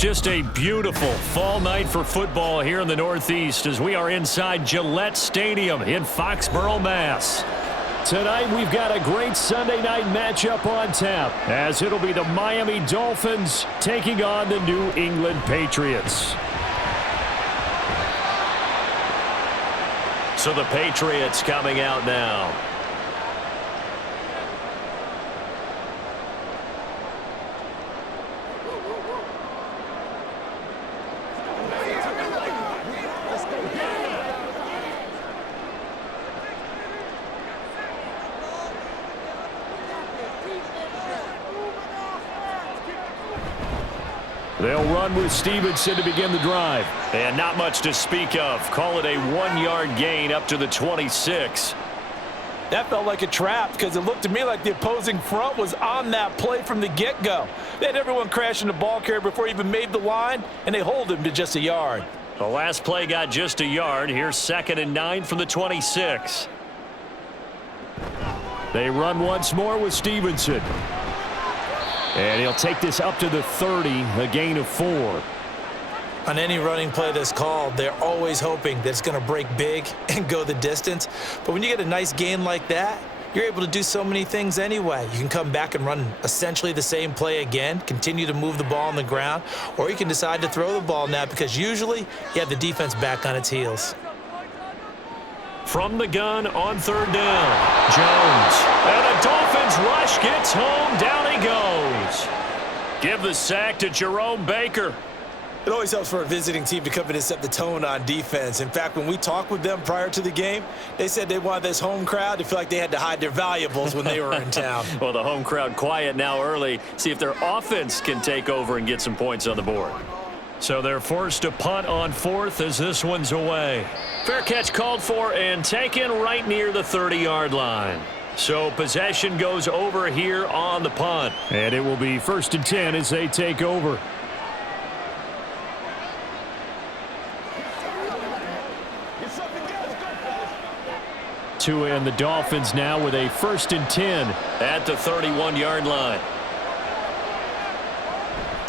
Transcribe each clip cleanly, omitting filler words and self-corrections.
Just a beautiful fall night for football here in the Northeast as we are inside Gillette Stadium in Foxborough, Mass. Tonight we've got a great Sunday night matchup on tap as it'll be the Miami Dolphins taking on the New England Patriots. So the Patriots coming out now. They'll run with Stevenson to begin the drive. And not much to speak of. Call it a 1-yard gain up to the 26. That felt like a trap because it looked to me like the opposing front was on that play from the get-go. They had everyone crashing the ball carrier before he even made the line, and they hold him to just a yard. The last play got just a yard. Here's 2nd and 9 from the 26. They run once more with Stevenson. And he'll take this up to the 30, a gain of 4. On any running play that's called, they're always hoping that it's going to break big and go the distance. But when you get a nice gain like that, you're able to do so many things anyway. You can come back and run essentially the same play again, continue to move the ball on the ground, or you can decide to throw the ball now because usually you have the defense back on its heels. From the gun on 3rd down, Jones. And the Dolphins rush gets home. Down he goes. Give the sack to Jerome Baker. It always helps for a visiting team to come in and set the tone on defense. In fact, when we talked with them prior to the game, they said they wanted this home crowd to feel like they had to hide their valuables when they were in town. Well, the home crowd quiet now early. See if their offense can take over and get some points on the board. So they're forced to punt on 4th as this one's away. Fair catch called for and taken right near the 30-yard line. So possession goes over here on the punt. And it will be 1st and 10 as they take over. And the Dolphins now with a 1st and 10 at the 31-yard line.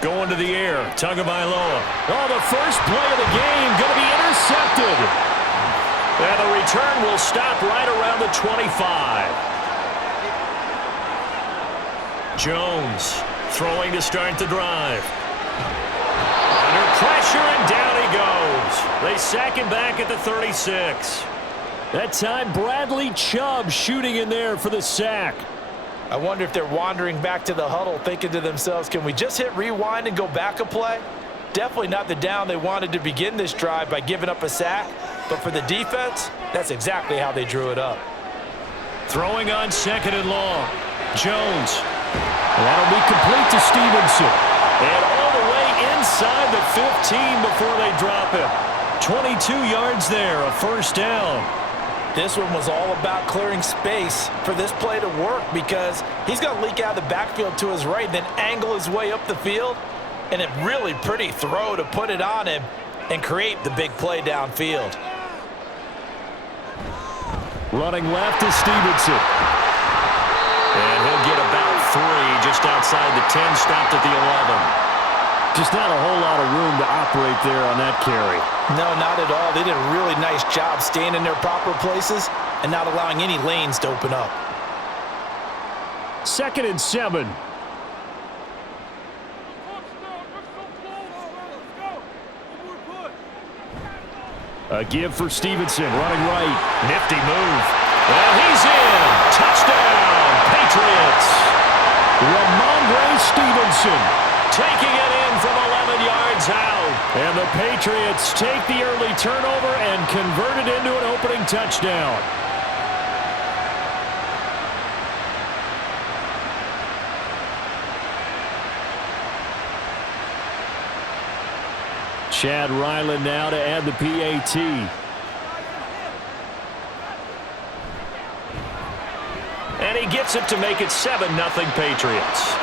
Going to the air, Tagovailoa. Oh, the first play of the game going to be intercepted. And the return will stop right around the 25. Jones throwing to start the drive. Under pressure, and down he goes. They sack him back at the 36. That time, Bradley Chubb shooting in there for the sack. I wonder if they're wandering back to the huddle thinking to themselves, can we just hit rewind and go back a play? Definitely not the down they wanted to begin this drive by giving up a sack. But for the defense, that's exactly how they drew it up. Throwing on 2nd and long. Jones. That'll be complete to Stevenson. And all the way inside the 15 before they drop him. 22 yards there, a 1st down. This one was all about clearing space for this play to work because he's going to leak out of the backfield to his right, then angle his way up the field, and a really pretty throw to put it on him and create the big play downfield. Running left is Stevenson. And he'll get about 3 just outside the 10, stopped at the 11. Just not a whole lot of room to operate there on that carry. No, not at all. They did a really nice job staying in their proper places and not allowing any lanes to open up. 2nd and 7. A give for Stevenson, running right. Nifty move. Well, he's in. Touchdown, Patriots. Ramondre Stevenson taking it in from 11 yards out. And the Patriots take the early turnover and convert it into an opening touchdown. Chad Ryland now to add the PAT. And he gets it to make it 7-0 Patriots.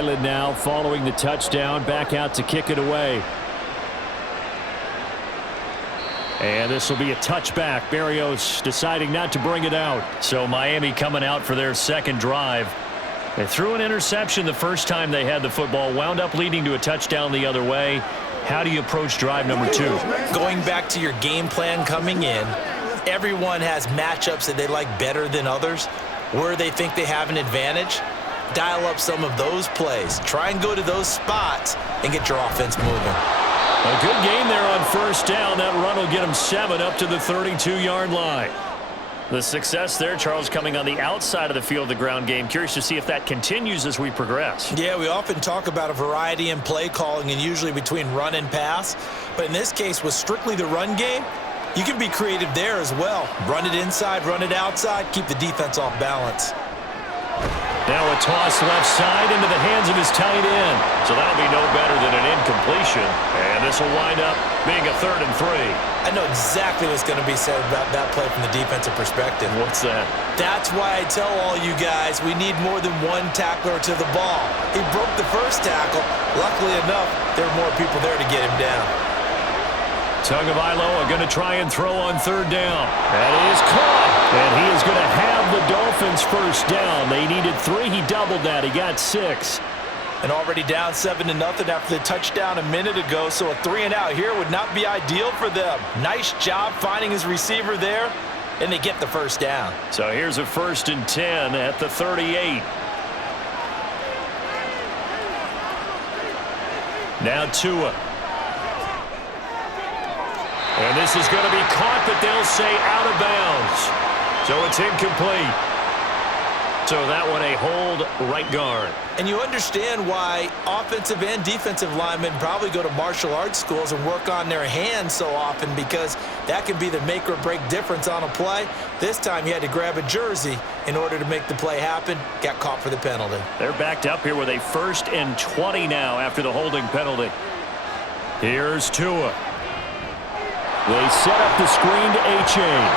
Ryland now following the touchdown, back out to kick it away. And this will be a touchback. Berrios deciding not to bring it out. So Miami coming out for their second drive. They threw an interception the first time they had the football, wound up leading to a touchdown the other way. How do you approach drive number 2? Going back to your game plan coming in, everyone has matchups that they like better than others, where they think they have an advantage. Dial up some of those plays. Try and go to those spots and get your offense moving. A good game there on first down. That run will get them 7 up to the 32-yard line. The success there, Charles, coming on the outside of the field, the ground game. Curious to see if that continues as we progress. Yeah, we often talk about a variety in play calling and usually between run and pass. But in this case, with strictly the run game, you can be creative there as well. Run it inside, run it outside, keep the defense off balance. Now a toss left side into the hands of his tight end. So that'll be no better than an incompletion. And this will wind up being a 3rd and 3. I know exactly what's going to be said about that play from the defensive perspective. What's that? That's why I tell all you guys we need more than one tackler to the ball. He broke the first tackle. Luckily enough, there were more people there to get him down. Tagovailoa going to try and throw on 3rd down. That is caught. And he is going to have the Dolphins first down. They needed 3. He doubled that. He got 6. And already down 7-0 after the touchdown a minute ago. So a 3-and-out here would not be ideal for them. Nice job finding his receiver there. And they get the first down. So here's a 1st and 10 at the 38. Now Tua. And this is going to be caught, but they'll say out of bounds. So it's incomplete. So that one a hold right guard. And you understand why offensive and defensive linemen probably go to martial arts schools and work on their hands so often, because that can be the make or break difference on a play. This time he had to grab a jersey in order to make the play happen. Got caught for the penalty. They're backed up here with a 1st and 20 now after the holding penalty. Here's Tua. They set up the screen to A-Chain.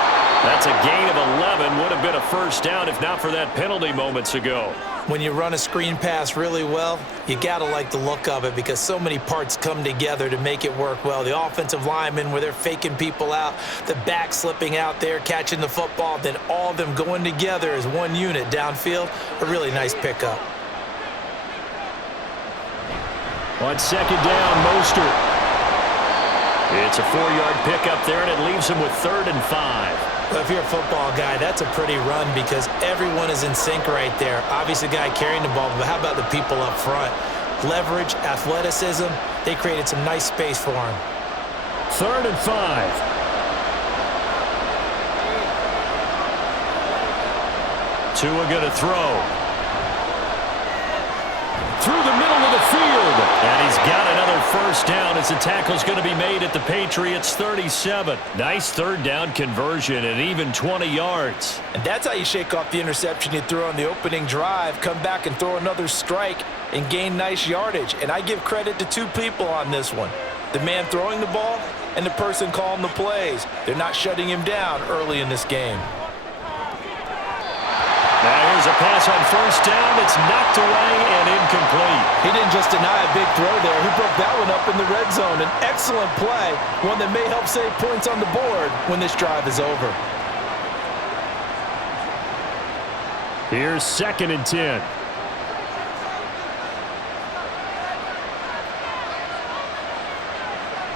That's a gain of 11. Would have been a first down if not for that penalty moments ago. When you run a screen pass really well, you got to like the look of it, because so many parts come together to make it work well. The offensive linemen, where they're faking people out, the back slipping out there, catching the football, then all of them going together as one unit downfield. A really nice pickup. On 2nd down, Mostert. It's a 4-yard pickup there, and it leaves him with 3rd and 5. Well, if you're a football guy, that's a pretty run, because everyone is in sync right there. Obviously, the guy carrying the ball, but how about the people up front? Leverage, athleticism, they created some nice space for him. 3rd and 5. Tua going to throw. Through the middle of the field. And he's got another first down as the tackle's going to be made at the Patriots 37. Nice 3rd down conversion and even 20 yards. And that's how you shake off the interception you threw on the opening drive. Come back and throw another strike and gain nice yardage. And I give credit to 2 people on this one. The man throwing the ball and the person calling the plays. They're not shutting him down early in this game. Now here's a pass on first down. It's knocked away and incomplete. He didn't just deny a big throw there. He broke that one up in the red zone. An excellent play, one that may help save points on the board when this drive is over. Here's 2nd and 10.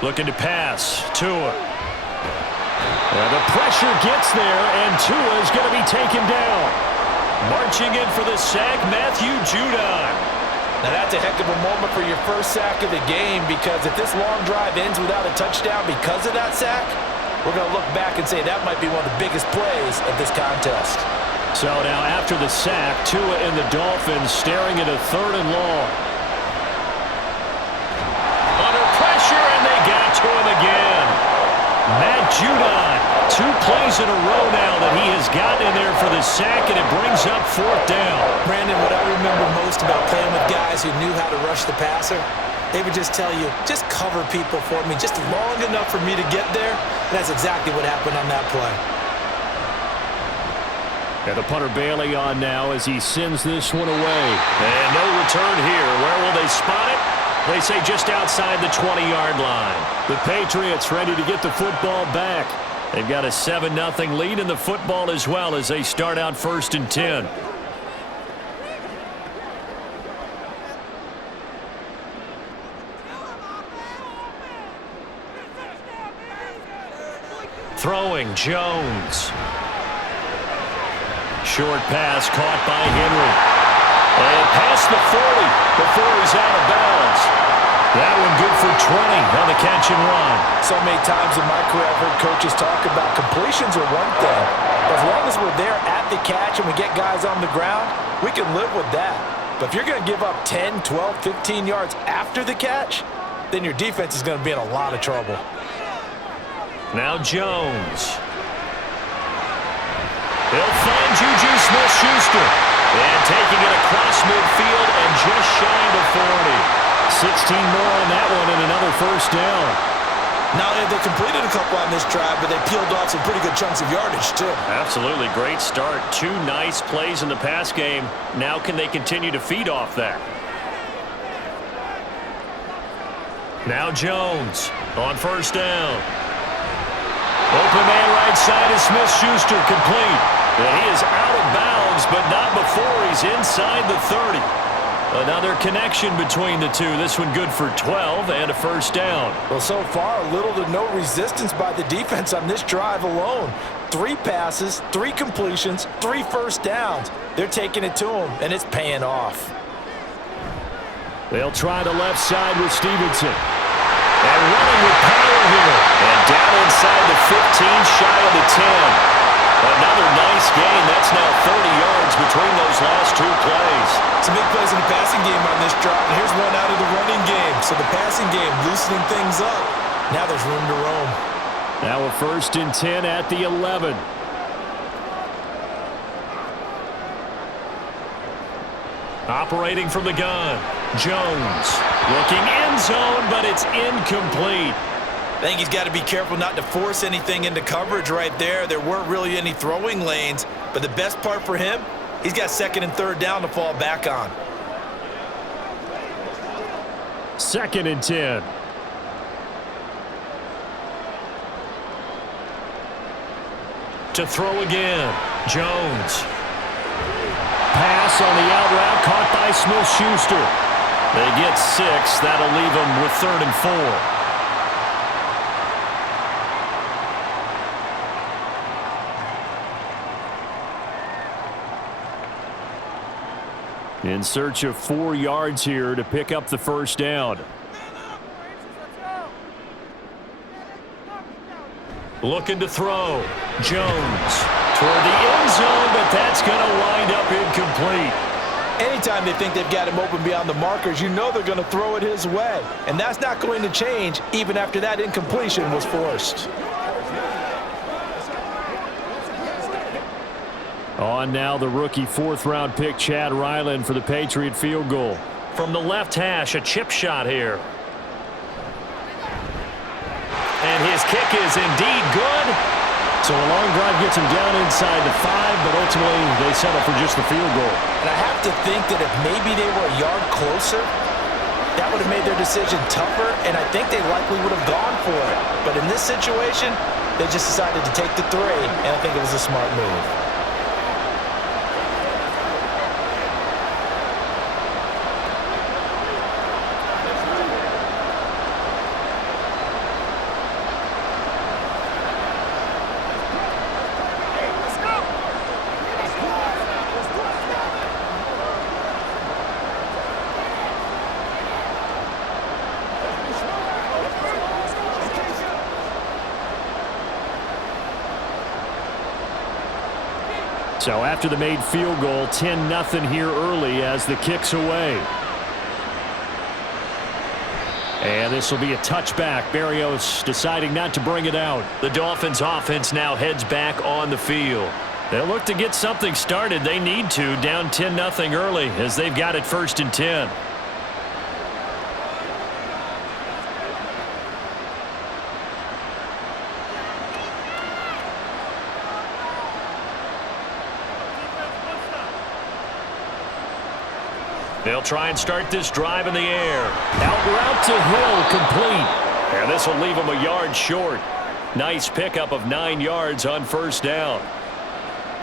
Looking to pass. Tua. And the pressure gets there, and Tua is going to be taken down. Marching in for the sack, Matthew Judon. Now that's a heck of a moment for your first sack of the game, because if this long drive ends without a touchdown because of that sack, we're going to look back and say that might be one of the biggest plays of this contest. So now after the sack, Tua and the Dolphins staring at a 3rd and long. Judon. 2 plays in a row now that he has gotten in there for the sack, and it brings up 4th down. Brandon, what I remember most about playing with guys who knew how to rush the passer, they would just tell you, just cover people for me, just long enough for me to get there. And that's exactly what happened on that play. And the punter Bailey on now as he sends this one away. And no return here. Where will they spot it? They say just outside the 20-yard line. The Patriots ready to get the football back. They've got a 7-0 lead in the football as well as they start out 1st and 10. Throwing Jones. Short pass caught by Henry. And past the 40 before he's out of bounds. That one good for 20 on the catch and run. So many times in my career I've heard coaches talk about completions are one thing. But as long as we're there at the catch and we get guys on the ground, we can live with that. But if you're going to give up 10, 12, 15 yards after the catch, then your defense is going to be in a lot of trouble. Now Jones. He'll find Juju Smith-Schuster. And taking it across midfield and just shy of 40. 16 more on that one and another 1st down. Not only have they completed a couple on this drive, but they peeled off some pretty good chunks of yardage, too. Absolutely. Great start. 2 nice plays in the pass game. Now can they continue to feed off that? Now Jones on 1st down. Open man right side is Smith-Schuster, complete. And he is out of bounds, but not before he's inside the 30. Another connection between the two. This one good for 12 and a 1st down. Well, so far, little to no resistance by the defense on this drive alone. 3 passes, 3 completions, 3 1st downs. They're taking it to him, and it's paying off. They'll try the left side with Stevenson. And running with power here. And down inside the 15, shy of the 10. Another nice gain. That's now 30 yards between those last 2 plays. Some big plays in the passing game on this drive. And here's one out of the running game. So the passing game loosening things up. Now there's room to roam. Now a 1st and 10 at the 11. Operating from the gun. Jones looking end zone, but it's incomplete. I think he's got to be careful not to force anything into coverage right there. There weren't really any throwing lanes, but the best part for him, he's got 2nd and 3rd down to fall back on. 2nd and 10. To throw again. Jones. Pass on the out route caught by Smith-Schuster. They get 6. That'll leave them with 3rd and 4. In search of 4 yards here to pick up the 1st down. Looking to throw. Jones toward the end zone, but that's going to wind up incomplete. Anytime they think they've got him open beyond the markers, you know they're going to throw it his way. And that's not going to change even after that incompletion was forced. On now the rookie 4th-round pick Chad Ryland for the Patriot field goal. From the left hash, a chip shot here. And his kick is indeed good. So a long drive gets him down inside the 5, but ultimately they settle for just the field goal. And I have to think that if maybe they were a yard closer, that would have made their decision tougher, and I think they likely would have gone for it. But in this situation, they just decided to take the 3, and I think it was a smart move. So after the made field goal, 10-0 here early as the kick's away. And this will be a touchback. Berrios deciding not to bring it out. The Dolphins offense now heads back on the field. They'll look to get something started. They need to, down 10-0 early as they've got it 1st and 10. They'll try and start this drive in the air. Out route to Hill, complete. And this will leave him a yard short. Nice pickup of 9 yards on 1st down.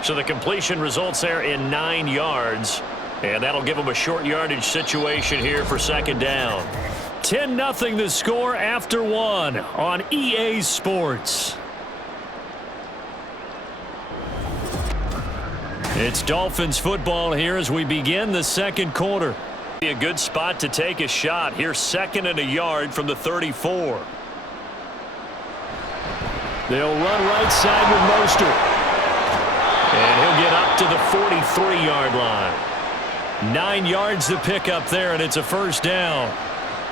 So the completion results there in 9 yards. And that'll give him a short yardage situation here for 2nd down. 10-0 the score after 1 on EA Sports. It's Dolphins football here as we begin the 2nd quarter. Be a good spot to take a shot. Here's 2nd and a yard from the 34. They'll run right side with Mostert. And he'll get up to the 43-yard line. 9 yards to pick up there, and it's a 1st down.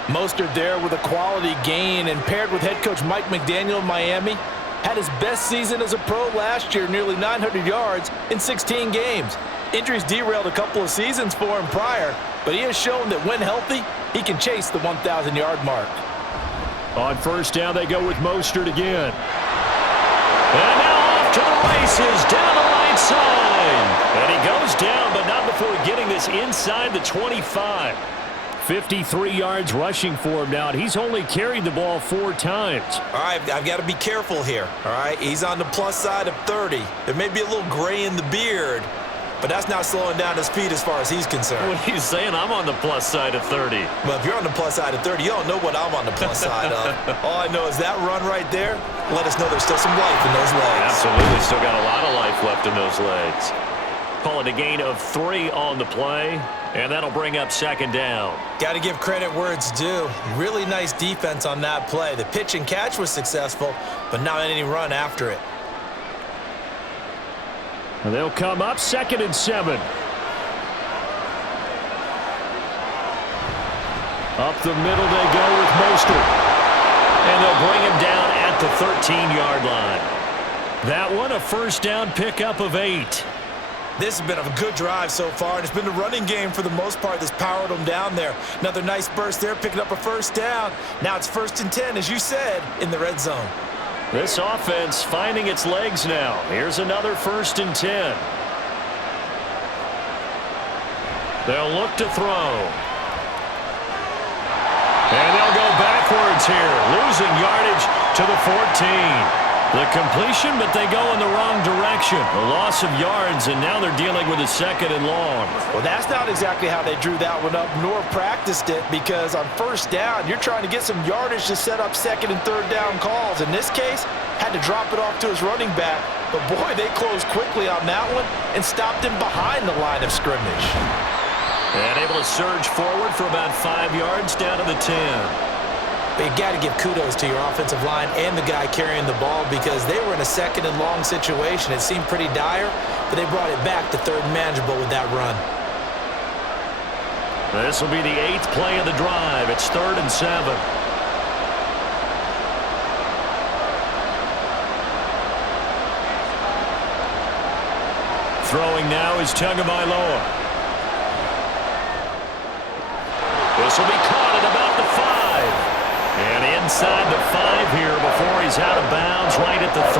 Mostert there with a quality gain, and paired with head coach Mike McDaniel of Miami, had his best season as a pro last year, nearly 900 yards in 16 games. Injuries derailed a couple of seasons for him prior, but he has shown that when healthy, he can chase the 1,000-yard mark. On 1st down, they go with Mostert again. And now off to the races, down the right side. And he goes down, but not before getting this inside the 25. 53 yards rushing for him now, and he's only carried the ball 4 times. All right, I've got to be careful here, all right? He's on the plus side of 30. There may be a little gray in the beard, but that's not slowing down his speed as far as he's concerned. What he's saying, I'm on the plus side of 30. Well, if you're on the plus side of 30, you don't know what I'm on the plus side of. All I know is that run right there let us know there's still some life in those legs. Absolutely, still got a lot of life left in those legs. Call it a gain of 3 on the play, and that'll bring up 2nd down. Got to give credit where it's due. Really nice defense on that play. The pitch and catch was successful, but not any run after it. And they'll come up 2nd and 7. Up the middle they go with Mostert. And they'll bring him down at the 13-yard line. That one a 1st down pickup of 8. This has been a good drive so far, and it's been the running game for the most part that's powered them down there. Another nice burst there, picking up a 1st down. Now it's 1st and 10, as you said, in the red zone. This offense finding its legs now. Here's another 1st and 10. They'll look to throw. And they'll go backwards here, losing yardage to the 14. The completion, but they go in the wrong direction. A loss of yards, and now they're dealing with a 2nd and long. Well, that's not exactly how they drew that one up, nor practiced it, because on 1st down, you're trying to get some yardage to set up 2nd and 3rd down calls. In this case, had to drop it off to his running back, but boy, they closed quickly on that one and stopped him behind the line of scrimmage. And able to surge forward for about 5 yards down to the 10. But you got to give kudos to your offensive line and the guy carrying the ball because they were in a 2nd and long situation. It seemed pretty dire, but they brought it back to 3rd and manageable with that run. This will be the 8th play of the drive. It's 3rd and 7. Throwing now is Tagovailoa. This will be caught at about the 5. And inside the 5 here before he's out of bounds right at the 3.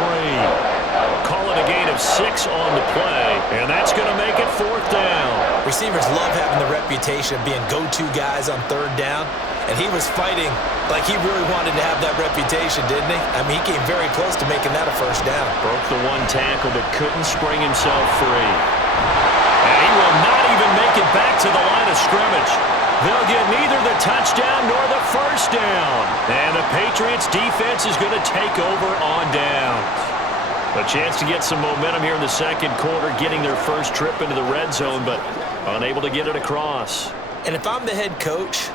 Call it a gain of 6 on the play, and that's going to make it 4th down. Receivers love having the reputation of being go-to guys on 3rd down, and he was fighting like he really wanted to have that reputation, didn't he? I mean, he came very close to making that a 1st down. Broke the 1 tackle but couldn't spring himself free. And he will not even make it back to the line of scrimmage. They'll get neither the touchdown nor the 1st down. And the Patriots defense is going to take over on downs. A chance to get some momentum here in the 2nd quarter, getting their first trip into the red zone, but unable to get it across. And if I'm the head coach,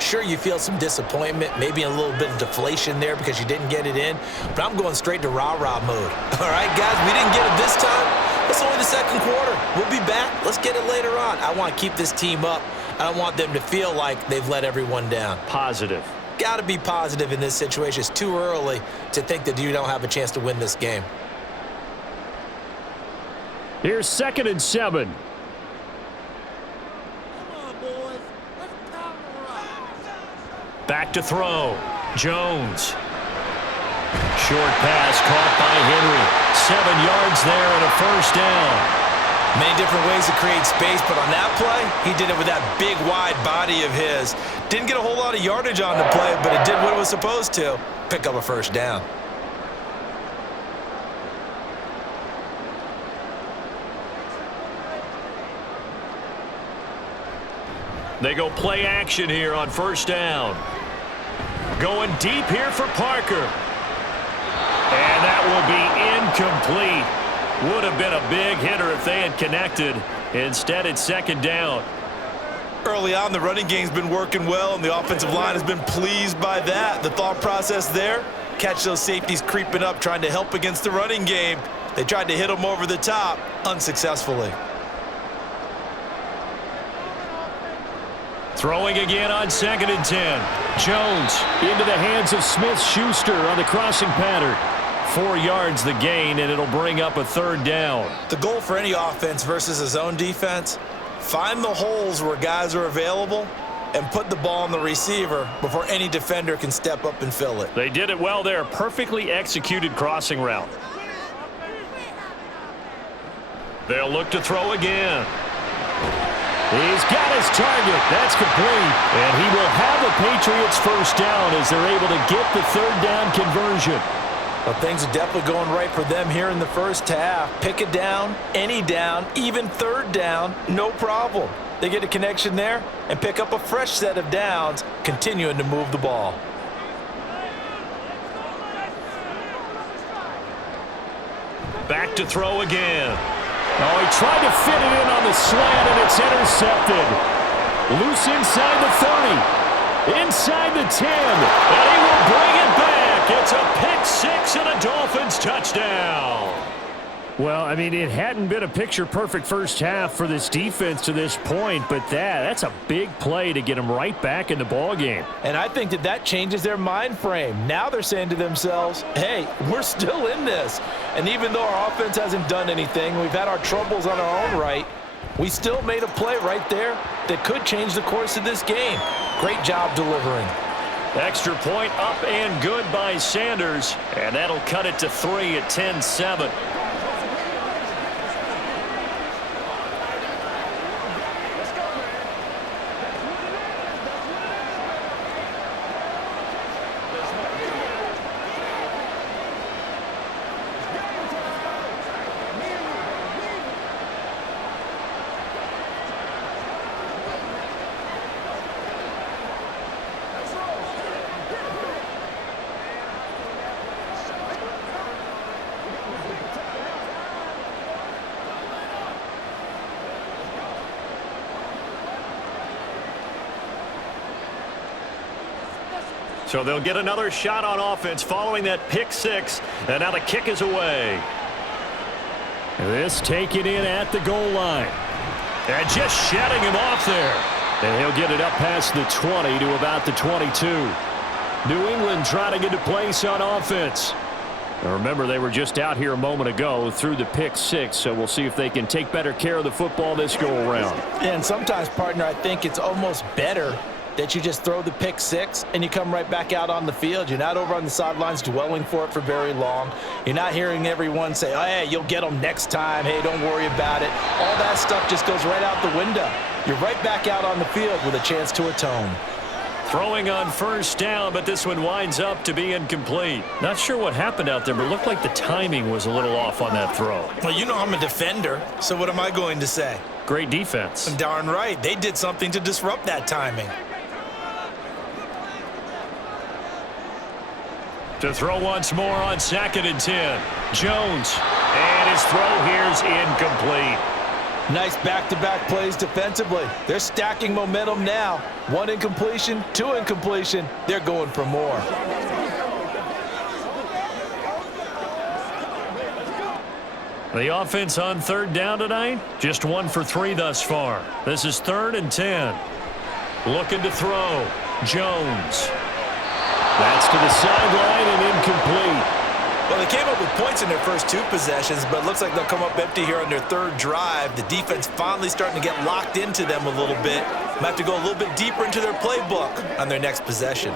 sure, you feel some disappointment, maybe a little bit of deflation there because you didn't get it in, but I'm going straight to rah-rah mode. All right, guys, we didn't get it this time. It's only the 2nd quarter. We'll be back. Let's get it later on. I want to keep this team up. I don't want them to feel like they've let everyone down. Positive. Got got to be positive in this situation. It's too early to think that you don't have a chance to win this game. Here's 2nd and 7. Back to throw. Jones. Short pass caught by Henry. 7 yards there and a first down. Many different ways to create space, but on that play, he did it with that big, wide body of his. Didn't get a whole lot of yardage on the play, but it did what it was supposed to. Pick up a first down. They go play action here on first down. Going deep here for Parker. And that will be incomplete. Would have been a big hitter if they had connected. Instead, it's 2nd down. Early on, the running game's been working well, and the offensive line has been pleased by that. The thought process there, catch those safeties creeping up, trying to help against the running game. They tried to hit them over the top, unsuccessfully. Throwing again on 2nd and 10. Jones into the hands of Smith-Schuster on the crossing pattern. 4 yards the gain, and it'll bring up a 3rd down. The goal for any offense versus a zone defense, find the holes where guys are available and put the ball on the receiver before any defender can step up and fill it. They did it well there. Perfectly executed crossing route. They'll look to throw again. He's got his target. That's complete. And he will have a Patriots first down as they're able to get the 3rd down conversion. Well, things are definitely going right for them here in the first half. Pick a down, any down, even 3rd down, no problem. They get a connection there and pick up a fresh set of downs, continuing to move the ball. Back to throw again. Oh, he tried to fit it in on the slant, and it's intercepted. Loose inside the 30, inside the 10, and he will bring it back. It's a pick-6 and a Dolphins touchdown. Well, I mean, it hadn't been a picture-perfect first half for this defense to this point, but that's a big play to get them right back in the ballgame. And I think that changes their mind frame. Now they're saying to themselves, hey, we're still in this. And even though our offense hasn't done anything, we've had our troubles on our own right, we still made a play right there that could change the course of this game. Great job delivering. Extra point up and good by Sanders, and that'll cut it to 3 at 10-7. So they'll get another shot on offense following that pick-6, and now the kick is away. This taken in at the goal line. And just shutting him off there. And he'll get it up past the 20 to about the 22. New England trying to get a place on offense. Now remember, they were just out here a moment ago through the pick-6, so we'll see if they can take better care of the football this go-around. And sometimes, partner, I think it's almost better that you just throw the pick-6 and you come right back out on the field. You're not over on the sidelines dwelling for it for very long. You're not hearing everyone say, oh, hey, you'll get them next time. Hey, don't worry about it. All that stuff just goes right out the window. You're right back out on the field with a chance to atone. Throwing on first down, but this one winds up to be incomplete. Not sure what happened out there, but it looked like the timing was a little off on that throw. Well, you know I'm a defender, so what am I going to say? Great defense. Darn right. They did something to disrupt that timing. To throw once more on 2nd and 10. Jones. And his throw here's incomplete. Nice back-to-back plays defensively. They're stacking momentum now. 1 incompletion, 2 incompletion. They're going for more. The offense on 3rd down tonight, just 1 for 3 thus far. This is 3rd and 10. Looking to throw. Jones. That's to the sideline and incomplete. Well, they came up with points in their first 2 possessions, but it looks like they'll come up empty here on their 3rd drive. The defense finally starting to get locked into them a little bit. Might have to go a little bit deeper into their playbook on their next possession.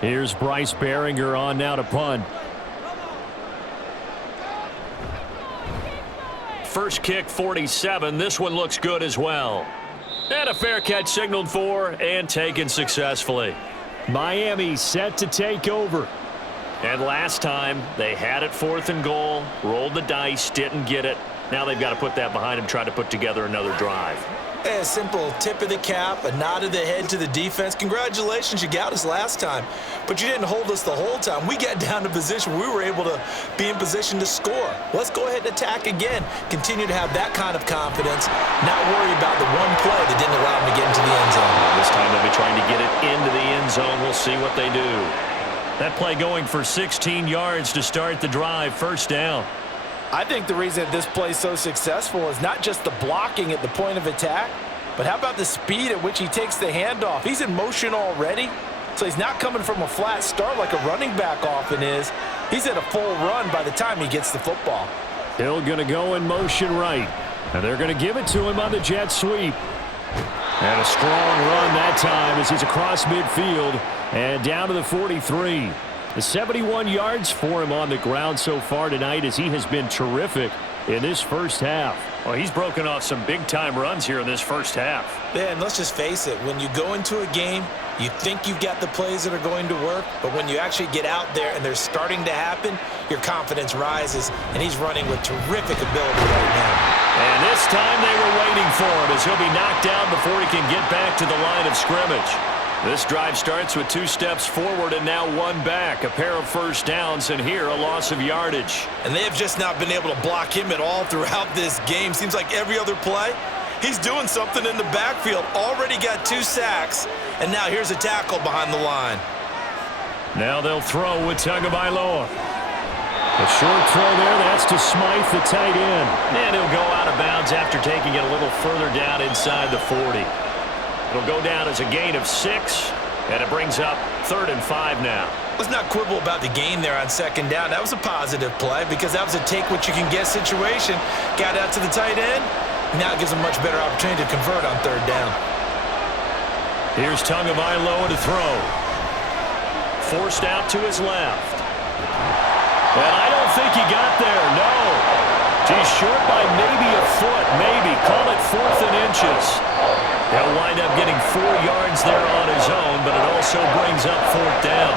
Here's Bryce Behringer on now to punt. First kick, 47. This one looks good as well. And a fair catch signaled for and taken successfully. Miami set to take over. And last time, they had it 4th and goal, rolled the dice, didn't get it. Now they've got to put that behind them, try to put together another drive. A simple tip of the cap, a nod of the head to the defense. Congratulations, you got us last time. But you didn't hold us the whole time. We got down to position where we were able to be in position to score. Let's go ahead and attack again. Continue to have that kind of confidence, not worry about the one play that didn't allow them to get into the end zone. This time they'll be trying to get it into the end zone. We'll see what they do. That play going for 16 yards to start the drive, 1st down. I think the reason this play is so successful is not just the blocking at the point of attack, but how about the speed at which he takes the handoff? He's in motion already, so he's not coming from a flat start like a running back often is. He's at a full run by the time he gets the football. Hill going to go in motion right, and they're going to give it to him on the jet sweep. And a strong run that time as he's across midfield and down to the 43. The 71 yards for him on the ground so far tonight as he has been terrific in this first half. Well, he's broken off some big-time runs here in this first half. Yeah, and let's just face it, when you go into a game, you think you've got the plays that are going to work, but when you actually get out there and they're starting to happen, your confidence rises, and he's running with terrific ability right now. And this time they were waiting for him as he'll be knocked down before he can get back to the line of scrimmage. This drive starts with 2 steps forward and now 1 back. A pair of first downs, and here a loss of yardage. And they have just not been able to block him at all throughout this game. Seems like every other play, he's doing something in the backfield. Already got 2 sacks, and now here's a tackle behind the line. Now they'll throw with Tagovailoa. A short throw there, that's to Smythe, the tight end. And he'll go out of bounds after taking it a little further down inside the 40. It'll go down as a gain of 6, and it brings up 3rd and 5 now. Let's not quibble about the gain there on 2nd down. That was a positive play because that was a take-what-you-can-get situation. Got out to the tight end. Now it gives a much better opportunity to convert on 3rd down. Here's Tagovailoa to throw. Forced out to his left. And I don't think he got there, no. He's short by maybe a foot, maybe. Call it 4th and inches. He'll wind up getting 4 yards there on his own, but it also brings up 4th down.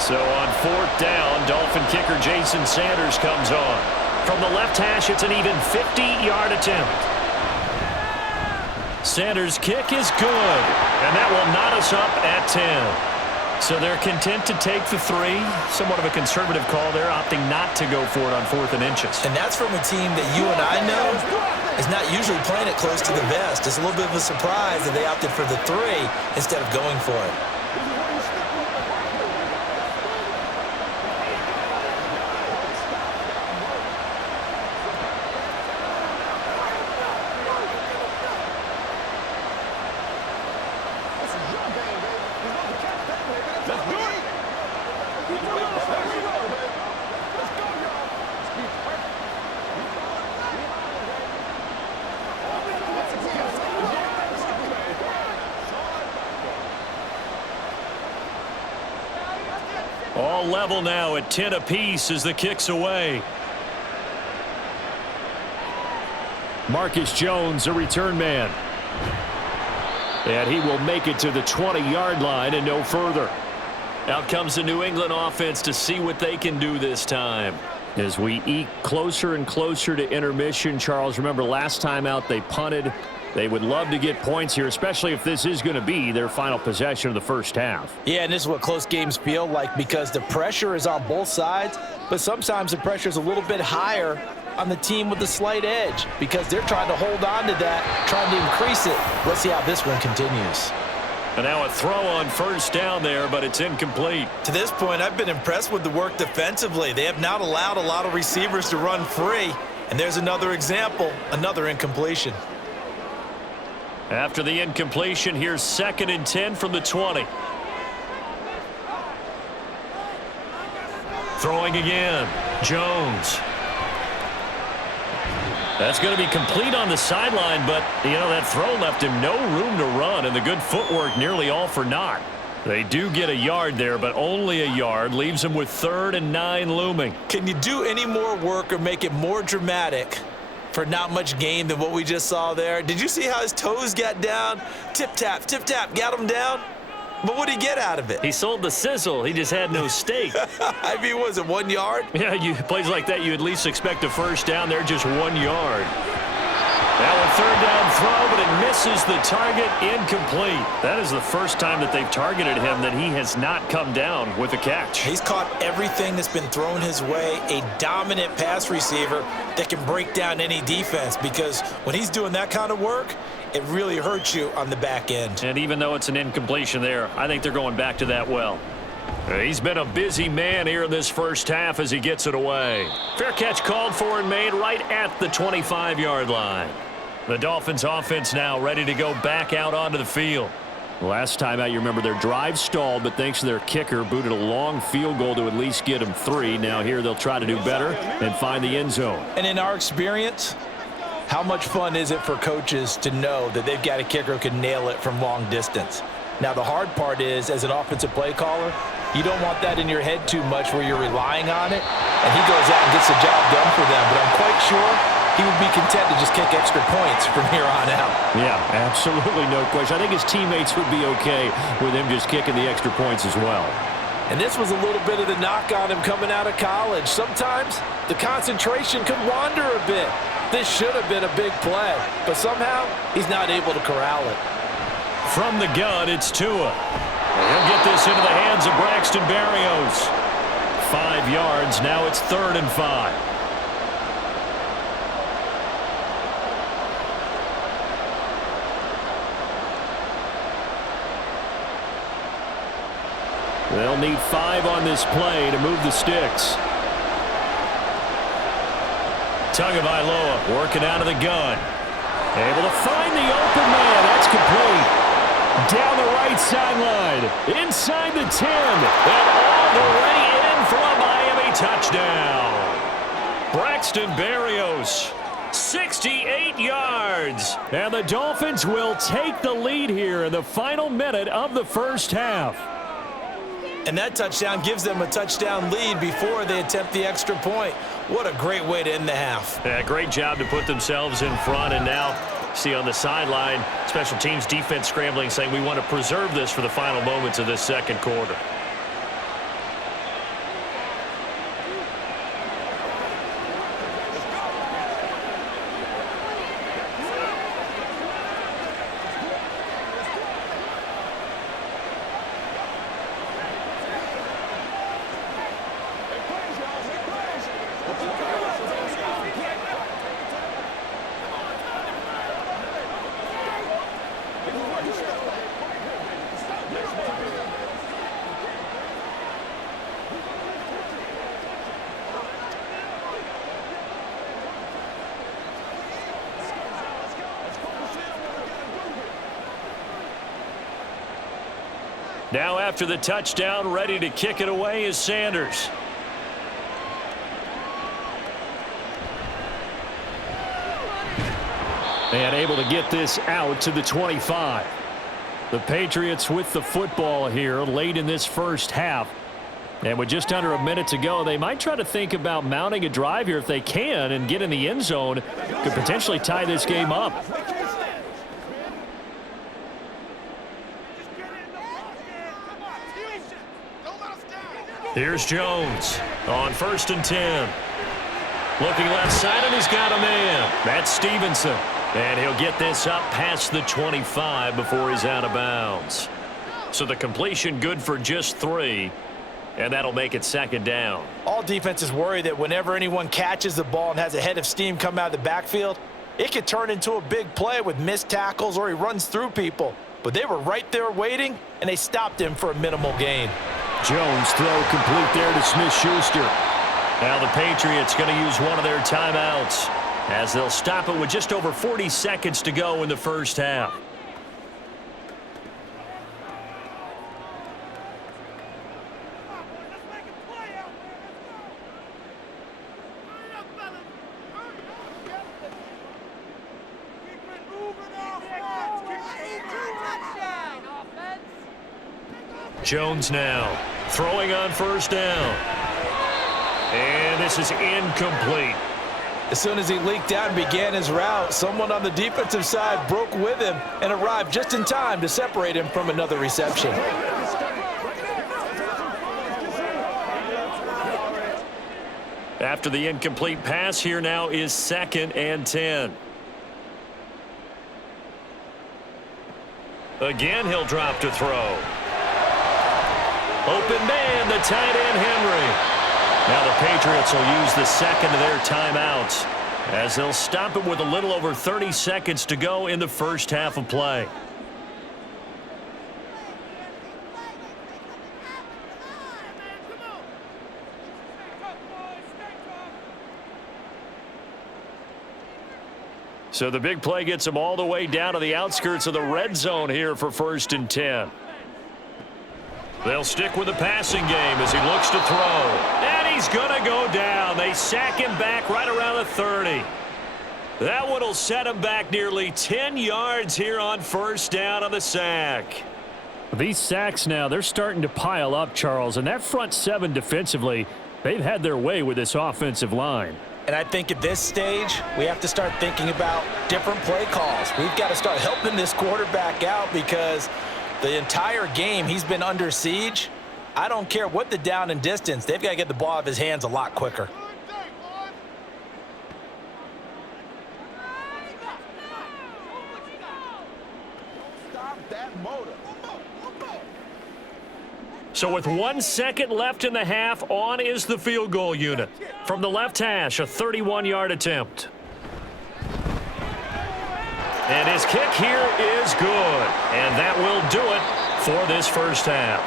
So on 4th down, Dolphin kicker Jason Sanders comes on. From the left hash, it's an even 50-yard attempt. Sanders' kick is good, and that will knot us up at 10. So they're content to take the 3. Somewhat of a conservative call there, opting not to go for it on 4th and inches. And that's from a team that you and I know is not usually playing it close to the vest. It's a little bit of a surprise that they opted for the 3 instead of going for it. All level now at 10 apiece as the kick's away. Marcus Jones, a return man. And he will make it to the 20-yard line and no further. Out comes the New England offense to see what they can do this time. As we eke closer and closer to intermission, Charles, remember last time out they punted. They would love to get points here, especially if this is going to be their final possession of the first half. Yeah, and this is what close games feel like because the pressure is on both sides, but sometimes the pressure is a little bit higher on the team with the slight edge because they're trying to hold on to that, trying to increase it. Let's see how this one continues. And now a throw on first down there, but it's incomplete. To this point, I've been impressed with the work defensively. They have not allowed a lot of receivers to run free. And there's another example, another incompletion. After the incompletion, here's 2nd and 10 from the 20. Throwing again, Jones. That's going to be complete on the sideline, but, that throw left him no room to run, and the good footwork nearly all for naught. They do get a yard there, but only a yard. Leaves them with 3rd and 9 looming. Can you do any more work or make it more dramatic for not much gain than what we just saw there? Did you see how his toes got down? Tip-tap, got him down. But what did he get out of it? He sold the sizzle. He just had no steak. I mean, was it 1 yard? Yeah, plays like that, you at least expect a first down. They're just 1 yard. Now a 3rd down throw, but it misses the target, incomplete. That is the first time that they've targeted him that he has not come down with a catch. He's caught everything that's been thrown his way, a dominant pass receiver that can break down any defense, because when he's doing that kind of work, it really hurts you on the back end. And even though it's an incompletion there, I think they're going back to that well. He's been a busy man here in this first half as he gets it away. Fair catch called for and made right at the 25-yard line. The Dolphins offense now ready to go back out onto the field. Last time out, you remember their drive stalled, but thanks to their kicker, booted a long field goal to at least get them 3. Now here they'll try to do better and find the end zone. And in our experience, how much fun is it for coaches to know that they've got a kicker who can nail it from long distance? Now, the hard part is, as an offensive play caller, you don't want that in your head too much where you're relying on it, and he goes out and gets the job done for them. But I'm quite sure he would be content to just kick extra points from here on out. Yeah, absolutely no question. I think his teammates would be okay with him just kicking the extra points as well. And this was a little bit of the knock on him coming out of college. Sometimes the concentration could wander a bit. This should have been a big play, but somehow he's not able to corral it. From the gun, it's Tua. He'll get this into the hands of Braxton Berrios. 5 yards, now it's 3rd and 5. They'll need 5 on this play to move the sticks. Tagovailoa working out of the gun. Able to find the open man. That's complete. Down the right sideline. Inside the 10. And all the way in for a Miami touchdown. Braxton Berrios. 68 yards. And the Dolphins will take the lead here in the final minute of the first half. And that touchdown gives them a touchdown lead before they attempt the extra point. What a great way to end the half. Yeah, great job to put themselves in front. And now, see on the sideline, special teams defense scrambling, saying we want to preserve this for the final moments of this second quarter. Now after the touchdown, ready to kick it away is Sanders. And able to get this out to the 25. The Patriots with the football here late in this first half. And with just under a minute to go, they might try to think about mounting a drive here if they can and get in the end zone. Could potentially tie this game up. Here's Jones on 1st and 10. Looking left side, and he's got a man. That's Stevenson. And he'll get this up past the 25 before he's out of bounds. So the completion good for just 3, and that'll make it 2nd down. All defenses worry that whenever anyone catches the ball and has a head of steam come out of the backfield, it could turn into a big play with missed tackles or he runs through people. but they were right there waiting, and they stopped him for a minimal gain. Jones throw complete there to Smith-Schuster. Now the Patriots going to use one of their timeouts as they'll stop it with just over 40 seconds to go in the first half. Jones now throwing on first down. And this is incomplete. As soon as he leaked out and began his route, someone on the defensive side broke with him and arrived just in time to separate him from another reception. After the incomplete pass, here now is 2nd and 10. Again, he'll drop to throw. Open man, the tight end, Henry. Now the Patriots will use the second of their timeouts as they'll stop it with a little over 30 seconds to go in the first half of play. So the big play gets them all the way down to the outskirts of the red zone here for 1st and 10. They'll stick with the passing game as he looks to throw. And he's going to go down. They sack him back right around the 30. That one will set him back nearly 10 yards here on first down on the sack. These sacks now, they're starting to pile up, Charles. And that front seven defensively, they've had their way with this offensive line. And I think at this stage, we have to start thinking about different play calls. We've got to start helping this quarterback out because the entire game he's been under siege. I don't care what the down and distance. They've got to get the ball out of his hands a lot quicker. So with 1 second left in the half, on is the field goal unit. From the left hash, a 31-yard attempt. And his kick here is good. And that will do it for this first half.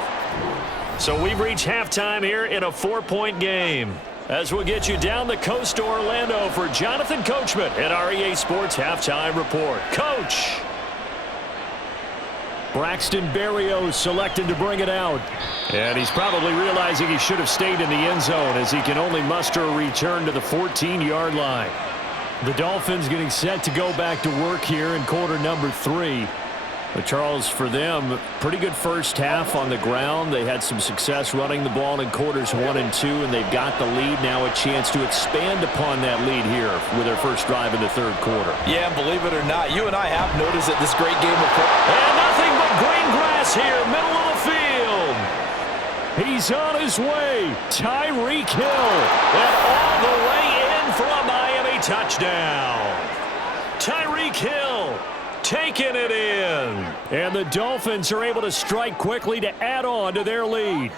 So we've reached halftime here in a 4-point game. As we'll get you down the coast to Orlando for Jonathan Coachman at our EA Sports Halftime Report. Coach! Braxton Berrios selected to bring it out. And he's probably realizing he should have stayed in the end zone as he can only muster a return to the 14-yard line. The Dolphins getting set to go back to work here in quarter number 3. But Charles, for them, pretty good first half on the ground. They had some success running the ball in quarters 1 and 2, and they've got the lead now, a chance to expand upon that lead here with their first drive in the third quarter. Yeah, and believe it or not, you and I have noticed that this great game of football. And nothing but green grass here, middle of the field. He's on his way. Tyreek Hill. And all the way in for a Miami touchdown. Tyreek Hill taking it in. And the Dolphins are able to strike quickly to add on to their lead.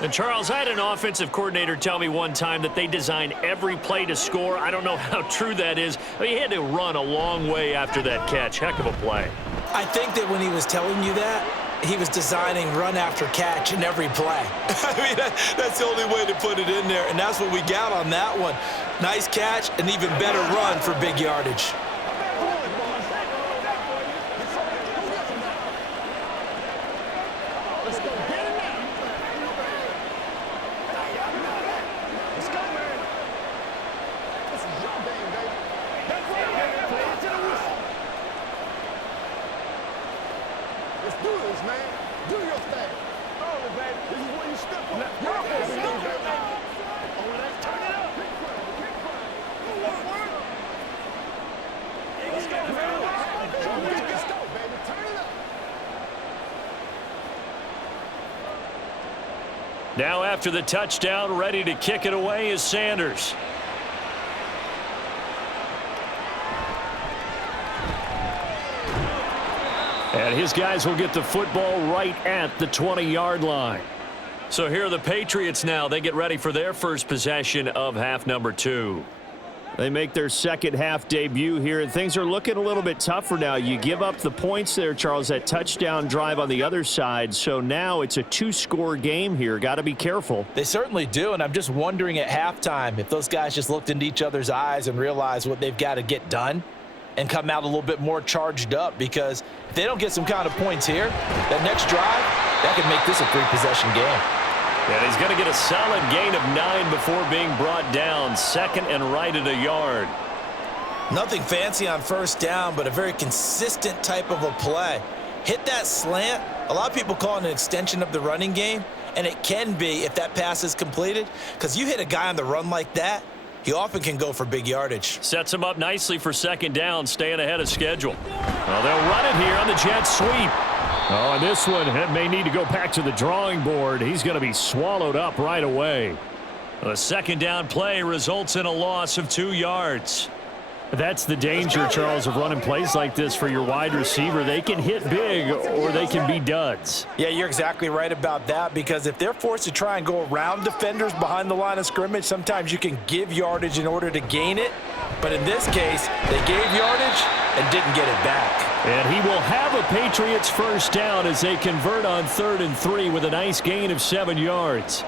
And Charles, I had an offensive coordinator tell me one time that they design every play to score. I don't know how true that is. I mean, he had to run a long way after that catch. Heck of a play. I think that when he was telling you that, he was designing run after catch in every play. I mean, that's the only way to put it in there, and that's what we got on that one. Nice catch, and even better run for big yardage. Now after the touchdown, ready to kick it away is Sanders. And his guys will get the football right at the 20-yard line. So here are the Patriots now. They get ready for their first possession of half number 2. They make their second half debut here, and things are looking a little bit tougher now. You give up the points there, Charles, that touchdown drive on the other side. So now it's a two-score game here. Got to be careful. They certainly do, and I'm just wondering at halftime if those guys just looked into each other's eyes and realized what they've got to get done and come out a little bit more charged up, because if they don't get some kind of points here, that next drive, that could make this a three-possession game. And he's going to get a solid gain of 9 before being brought down. Second and right at a yard. Nothing fancy on first down, but a very consistent type of a play. Hit that slant. A lot of people call it an extension of the running game, and it can be if that pass is completed, because you hit a guy on the run like that, he often can go for big yardage. Sets him up nicely for second down, staying ahead of schedule. Well, they'll run it here on the jet sweep. Oh, and this one may need to go back to the drawing board. He's going to be swallowed up right away. The second down play results in a loss of 2 yards. That's the danger, Charles, of running plays like this for your wide receiver. They can hit big or they can be duds. Yeah, you're exactly right about that, because if they're forced to try and go around defenders behind the line of scrimmage, sometimes you can give yardage in order to gain it. But in this case, they gave yardage and didn't get it back. And he will have a Patriots first down as they convert on 3rd and 3 with a nice gain of 7 yards.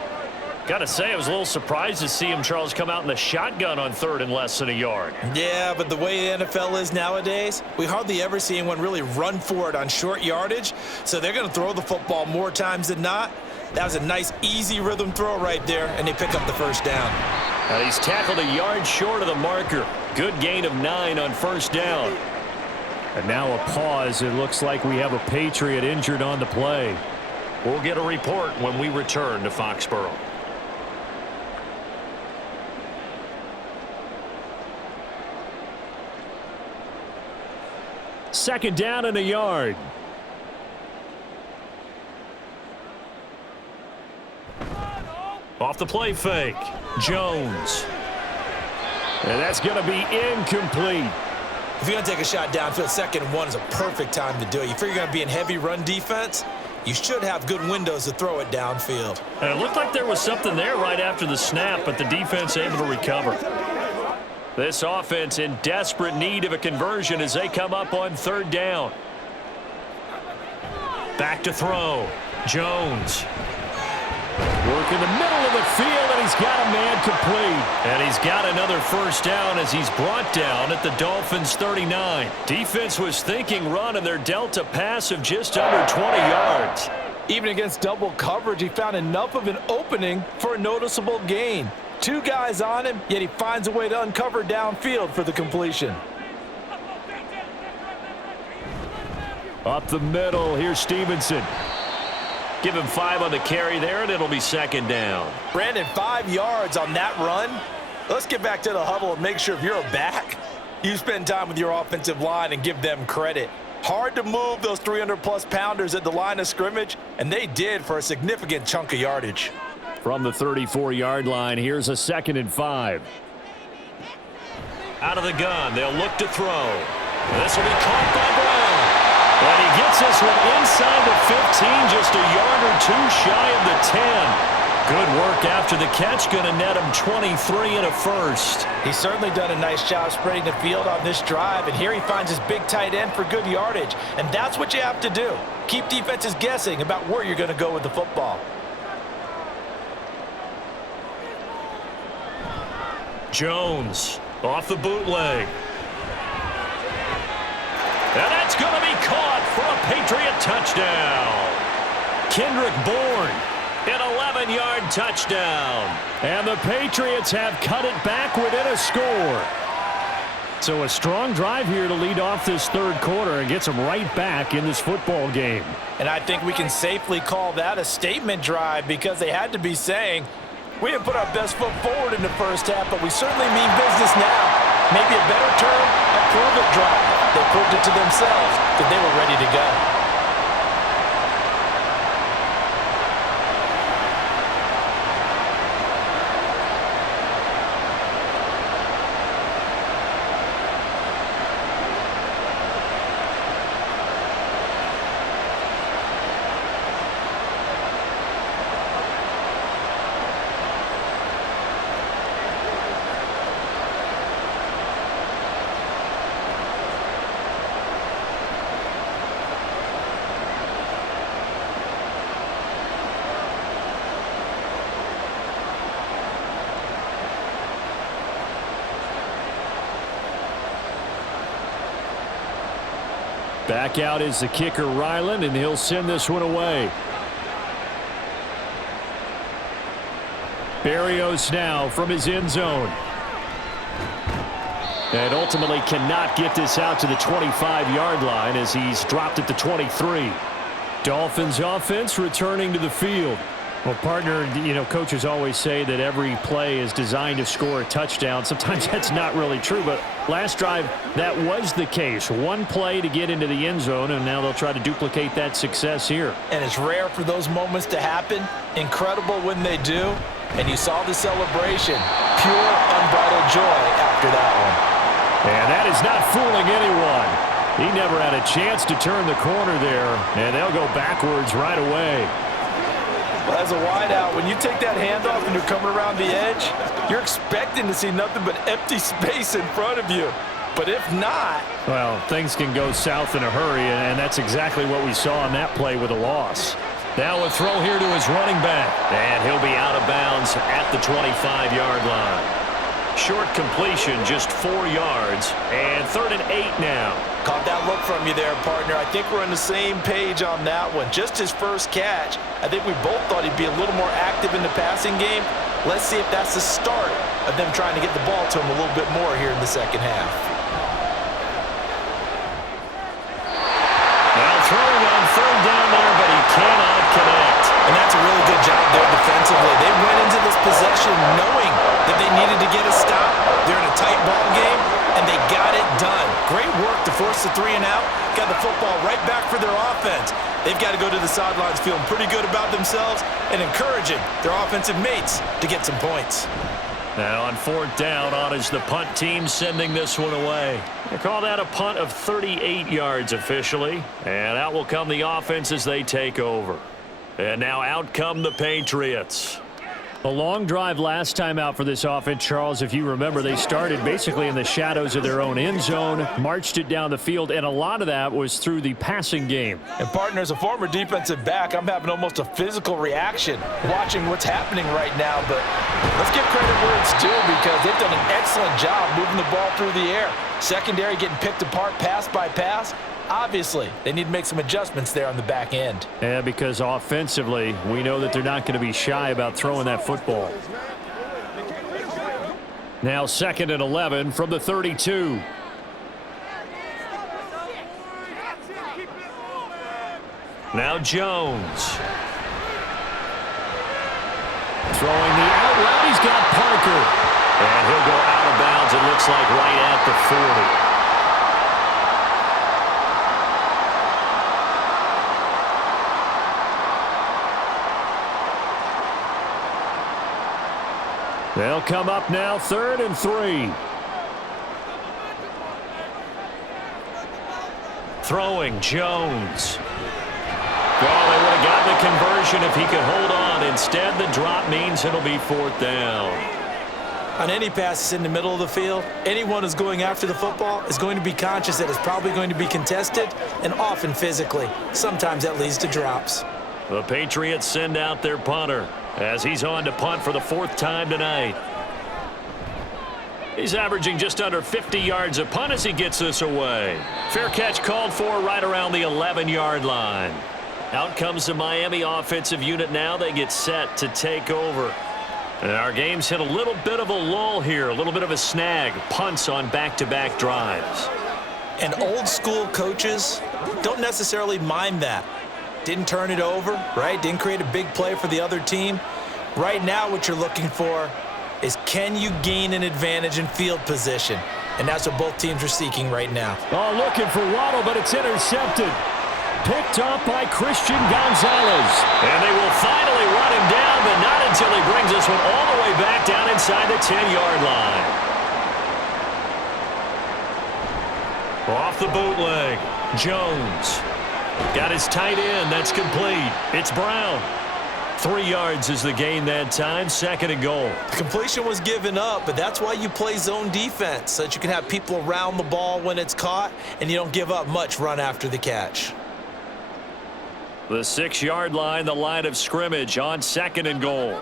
Got to say, I was a little surprised to see him, Charles, come out in the shotgun on 3rd and less than a yard. Yeah, but the way the NFL is nowadays, we hardly ever see anyone really run for it on short yardage. So they're going to throw the football more times than not. That was a nice, easy rhythm throw right there, and they pick up the first down. And he's tackled a yard short of the marker. Good gain of 9 on first down. And now a pause. It looks like we have a Patriot injured on the play. We'll get a report when we return to Foxborough. Second down and a yard. Off the play fake. Jones. And that's going to be incomplete. If you're going to take a shot downfield, 2nd and 1 is a perfect time to do it. You figure you're going to be in heavy run defense, you should have good windows to throw it downfield. And it looked like there was something there right after the snap, but the defense able to recover. This offense in desperate need of a conversion as they come up on 3rd down. Back to throw. Jones. Work in the middle of the field, and he's got a man complete. And he's got another first down as he's brought down at the Dolphins' 39. Defense was thinking run, and they're dealt a pass of just under 20 yards. Even against double coverage, he found enough of an opening for a noticeable gain. 2 guys on him, yet he finds a way to uncover downfield for the completion. Up the middle, here's Stevenson. Give him 5 on the carry there, and it'll be second down. Brandon, 5 yards on that run. Let's get back to the huddle and make sure if you're a back, you spend time with your offensive line and give them credit. Hard to move those 300-plus pounders at the line of scrimmage, and they did for a significant chunk of yardage. From the 34-yard line, here's a 2nd and 5. Out of the gun, they'll look to throw. This will be caught by Brown. And he gets this one inside the 15, just a yard or 2 shy of the 10. Good work after the catch, going to net him 23 and a first. He's certainly done a nice job spreading the field on this drive, and here he finds his big tight end for good yardage. And that's what you have to do. Keep defenses guessing about where you're going to go with the football. Jones off the bootleg. And that's going to be caught for a Patriot touchdown. Kendrick Bourne, an 11-yard touchdown. And the Patriots have cut it back within a score. So a strong drive here to lead off this 3rd quarter and gets them right back in this football game. And I think we can safely call that a statement drive, because they had to be saying, we didn't put our best foot forward in the first half, but we certainly mean business now. Maybe a better term, a prove-it drive. They proved it to themselves that they were ready to go. Back out is the kicker, Ryland, and he'll send this one away. Berrios now from his end zone. And ultimately cannot get this out to the 25-yard line as he's dropped at the 23. Dolphins offense returning to the field. Well, partner, coaches always say that every play is designed to score a touchdown. Sometimes that's not really true, but last drive, that was the case. One play to get into the end zone, and now they'll try to duplicate that success here. And it's rare for those moments to happen. Incredible when they do. And you saw the celebration. Pure, unbridled joy after that one. And that is not fooling anyone. He never had a chance to turn the corner there, and they'll go backwards right away. Well, as a wideout, when you take that handoff and you're coming around the edge, you're expecting to see nothing but empty space in front of you. But if not... well, things can go south in a hurry, and that's exactly what we saw on that play with a loss. Now a throw here to his running back. And he'll be out of bounds at the 25-yard line. Short completion, just 4 yards, and 3rd and 8 now. Caught that look from you there, partner. I think we're on the same page on that one. Just his first catch. I think we both thought he'd be a little more active in the passing game. Let's see if that's the start of them trying to get the ball to him a little bit more here in the second half. Well, throwing on 3rd down there, but he cannot connect. And that's a really good job there defensively. They went into this possession knowing that they needed to get a stop. They're in a tight ball game, and they got it done. Great work to force the 3 and out. Got the football right back for their offense. They've got to go to the sidelines feeling pretty good about themselves and encouraging their offensive mates to get some points. Now on 4th down, on is the punt team sending this one away. They call that a punt of 38 yards officially. And out will come the offense as they take over. And now out come the Patriots. A long drive last time out for this offense, Charles. If you remember, they started basically in the shadows of their own end zone, marched it down the field, and a lot of that was through the passing game. And, partner, as a former defensive back, I'm having almost a physical reaction watching what's happening right now. But let's give credit where it's due because they've done an excellent job moving the ball through the air. Secondary getting picked apart pass by pass. Obviously, they need to make some adjustments there on the back end. Yeah, because offensively, we know that they're not going to be shy about throwing that football. Now 2nd and 11 from the 32. Now Jones. Throwing the out route, he's got Parker. And he'll go out of bounds, it looks like right at the 40. They'll come up now 3rd and 3. Throwing Jones. Well, they would have gotten the conversion if he could hold on. Instead, the drop means it'll be 4th down. On any passes in the middle of the field, anyone who's going after the football is going to be conscious that it's probably going to be contested and often physically. Sometimes that leads to drops. The Patriots send out their punter as he's on to punt for the 4th time tonight. He's averaging just under 50 yards a punt as he gets this away. Fair catch called for right around the 11-yard line. Out comes the Miami offensive unit now. They get set to take over. And our game's hit a little bit of a lull here, a little bit of a snag. Punts on back-to-back drives. And old school coaches don't necessarily mind that. Didn't turn it over, right? Didn't create a big play for the other team. Right now what you're looking for is can you gain an advantage in field position? And that's what both teams are seeking right now. Oh, looking for Waddle, but it's intercepted. Picked up by Christian Gonzalez. And they will finally run him down, but not until he brings this one all the way back down inside the 10-yard line. Off the bootleg, Jones. Got his tight end. That's complete. It's Brown. 3 yards is the gain that time. 2nd and goal. Completion was given up, but that's why you play zone defense, so that you can have people around the ball when it's caught, and you don't give up much run after the catch. The 6-yard line, the line of scrimmage on 2nd and goal.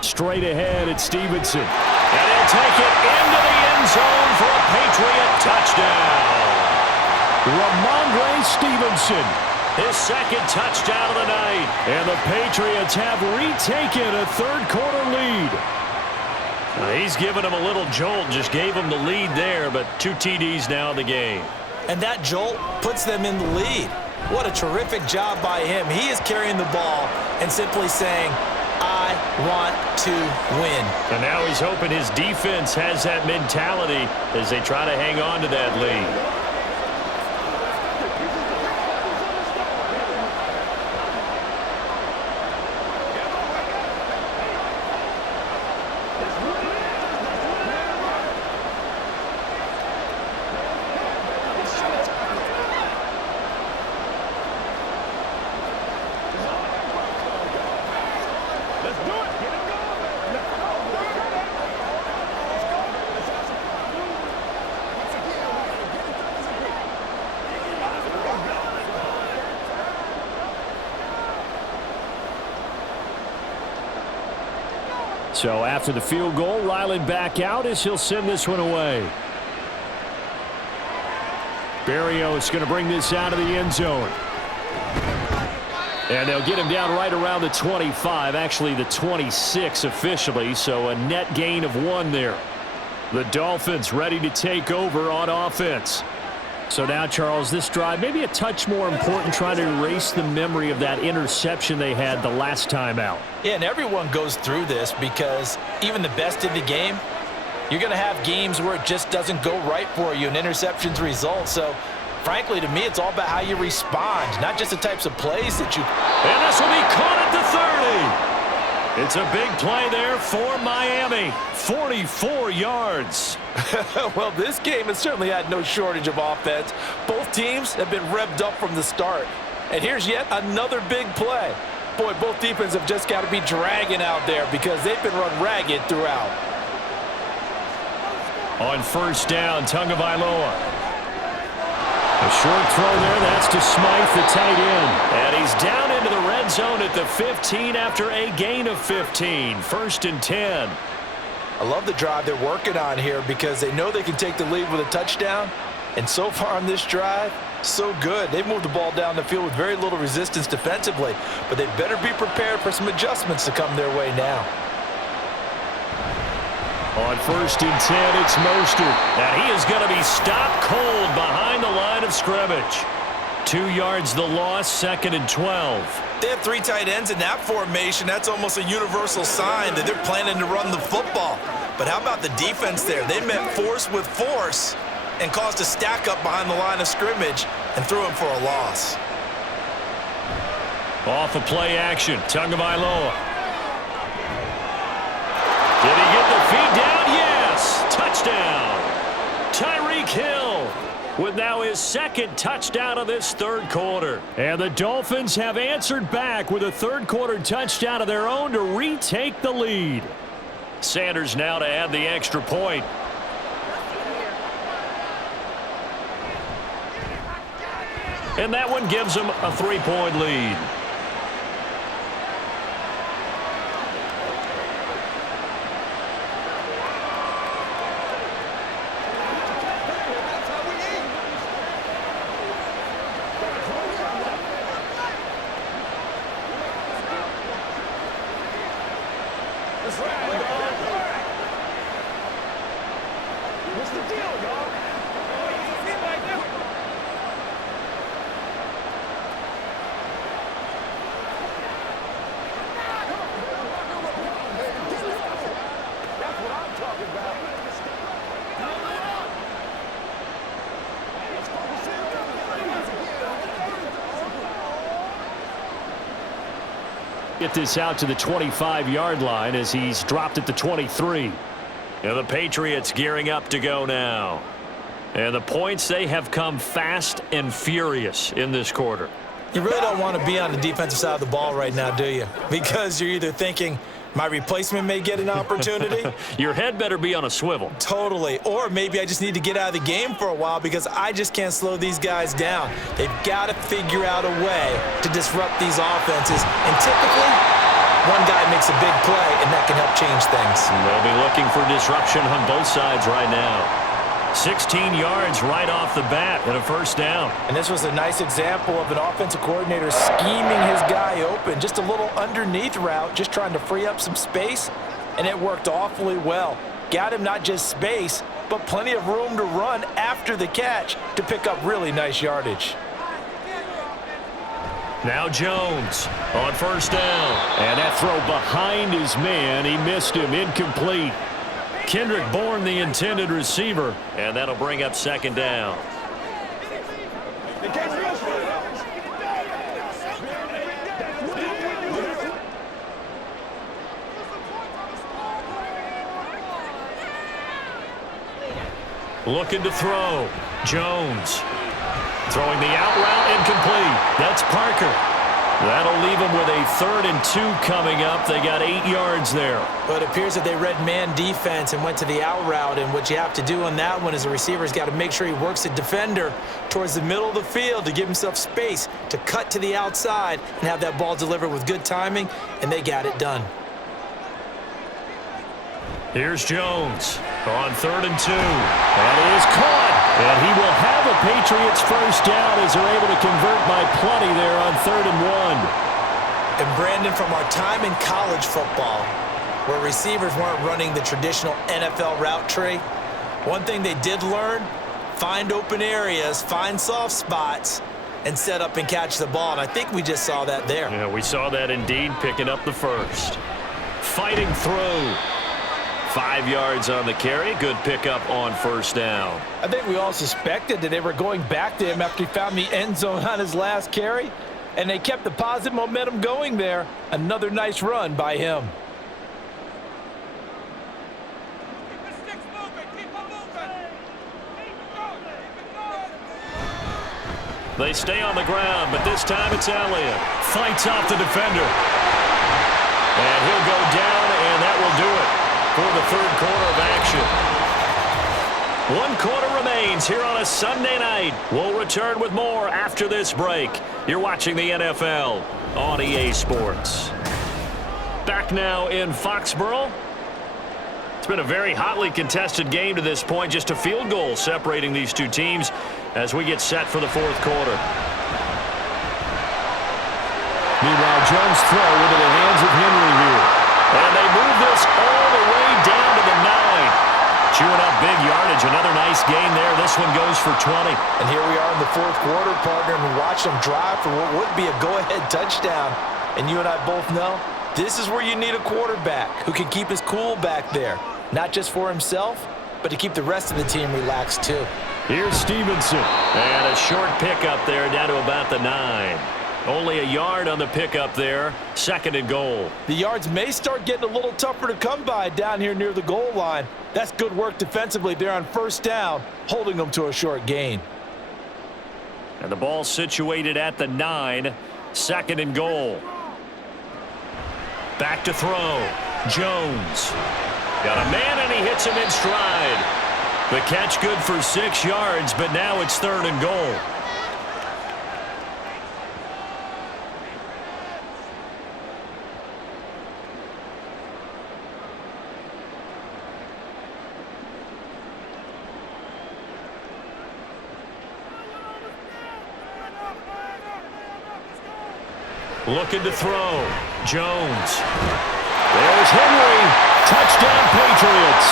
Straight ahead, it's Stevenson. And he'll take it into the end zone for a Patriot touchdown. Ramondre Stevenson. His second touchdown of the night. And the Patriots have retaken a third-quarter lead. He's given him a little jolt, just gave him the lead there, but 2 TDs now in the game. And that jolt puts them in the lead. What a terrific job by him. He is carrying the ball and simply saying, I want to win. And now he's hoping his defense has that mentality as they try to hang on to that lead. So after the field goal, Ryland back out as he'll send this one away. Berrios going to bring this out of the end zone. And they'll get him down right around the 25, actually the 26 officially, so a net gain of 1 there. The Dolphins ready to take over on offense. So now, Charles, this drive maybe a touch more important, trying to erase the memory of that interception they had the last time out. Yeah, and everyone goes through this because even the best in the game, you're going to have games where it just doesn't go right for you and interceptions result. So, frankly, to me, it's all about how you respond, not just the types of plays that you... And this will be caught at the 30. It's a big play there for Miami. 44 yards. Well, this game has certainly had no shortage of offense. Both teams have been revved up from the start. And here's yet another big play. Boy, both defenses have just got to be dragging out there because they've been run ragged throughout. On first down, Tagovailoa. A short throw there, that's to Smythe, the tight end. And he's down into the red zone at the 15 after a gain of 15. First and 10. I love the drive they're working on here because they know they can take the lead with a touchdown. And so far on this drive, so good. They've moved the ball down the field with very little resistance defensively. But they better be prepared for some adjustments to come their way now. On first and 10, it's Mostert. And he is going to be stopped cold behind the line of scrimmage. 2 yards the loss, second and 12. They have 3 tight ends in that formation. That's almost a universal sign that they're planning to run the football. But how about the defense there? They met force with force and caused a stack up behind the line of scrimmage and threw him for a loss. Off of play action, Tagovailoa. Did he get the feed down? Yes! Touchdown! Tyreek Hill with now his second touchdown of this third quarter. And the Dolphins have answered back with a third-quarter touchdown of their own to retake the lead. Sanders now to add the extra point. And that one gives them a 3-point lead. Get this out to the 25-yard line as he's dropped at the 23. And the Patriots gearing up to go now. And the points, they have come fast and furious in this quarter. You really don't want to be on the defensive side of the ball right now, do you? Because you're either thinking, my replacement may get an opportunity. Your head better be on a swivel. Totally. Or maybe I just need to get out of the game for a while because I just can't slow these guys down. They've got to figure out a way to disrupt these offenses. And typically, one guy makes a big play, and that can help change things. They'll be looking for disruption on both sides right now. 16 yards right off the bat and a first down. And this was a nice example of an offensive coordinator scheming his guy open. Just a little underneath route, just trying to free up some space, and it worked awfully well. Got him not just space, but plenty of room to run after the catch to pick up really nice yardage. Now Jones on first down. And that throw behind his man, he missed him, incomplete. Kendrick Bourne, the intended receiver, and that'll bring up second down. Looking to throw. Jones throwing the out route, incomplete. That's Parker. That'll leave them with a 3rd and 2 coming up. They got 8 yards there. But it appears that they read man defense and went to the out route, and what you have to do on that one is the receiver's got to make sure he works the defender towards the middle of the field to give himself space to cut to the outside and have that ball delivered with good timing, and they got it done. Here's Jones on 3rd and 2. That is caught. And he will have a Patriots first down as they're able to convert by plenty there on 3rd and 1. And Brandon, from our time in college football, where receivers weren't running the traditional NFL route tree, one thing they did learn, find open areas, find soft spots, and set up and catch the ball. And I think we just saw that there. Yeah, we saw that indeed, picking up the first. Fighting through. 5 yards on the carry. Good pickup on first down. I think we all suspected that they were going back to him after he found the end zone on his last carry, and they kept the positive momentum going there. Another nice run by him. They stay on the ground, but this time it's Elliott. Fights off the defender. And he'll go down, and that will do it for the 3rd quarter of action. 1 quarter remains here on a Sunday night. We'll return with more after this break. You're watching the NFL on EA Sports. Back now in Foxborough. It's been a very hotly contested game to this point. Just a field goal separating these two teams as we get set for the 4th quarter. Meanwhile, Jones throw into the hands of Henry here. And they move this all the way down to the 9. Chewing up big yardage. Another nice gain there. This one goes for 20. And here we are in the 4th quarter, partner, and we watch them drive for what would be a go-ahead touchdown. And you and I both know this is where you need a quarterback who can keep his cool back there. Not just for himself, but to keep the rest of the team relaxed too. Here's Stevenson. And a short pickup there down to about the 9. Only a yard on the pickup there. 2nd and goal. The yards may start getting a little tougher to come by down here near the goal line. That's good work defensively there on first down, holding them to a short gain. And the ball situated at the 9. 2nd and goal. Back to throw. Jones. Got a man, and he hits him in stride. The catch good for 6 yards, but now it's 3rd and goal. Looking to throw. Jones. There's Henry. Touchdown, Patriots.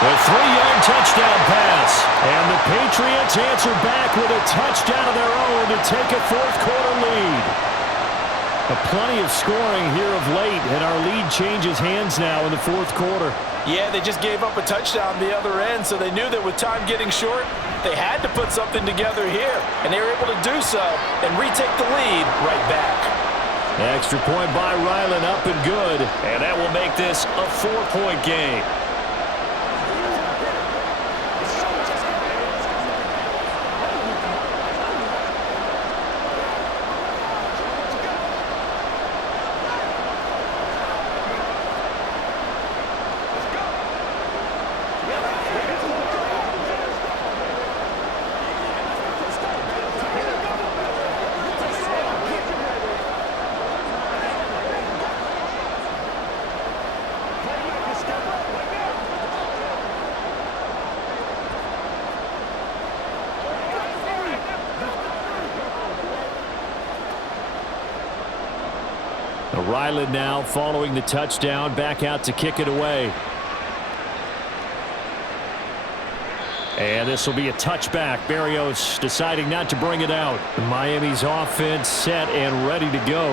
A 3-yard touchdown pass. And the Patriots answer back with a touchdown of their own to take a 4th quarter lead. Plenty of scoring here of late, and our lead changes hands now in the 4th quarter. Yeah, they just gave up a touchdown the other end, so they knew that with time getting short, they had to put something together here, and they were able to do so and retake the lead right back. Extra point by Ryland, up and good. And that will make this a 4-point game. Ryland now following the touchdown, back out to kick it away. And this will be a touchback. Berrios deciding not to bring it out. Miami's offense set and ready to go.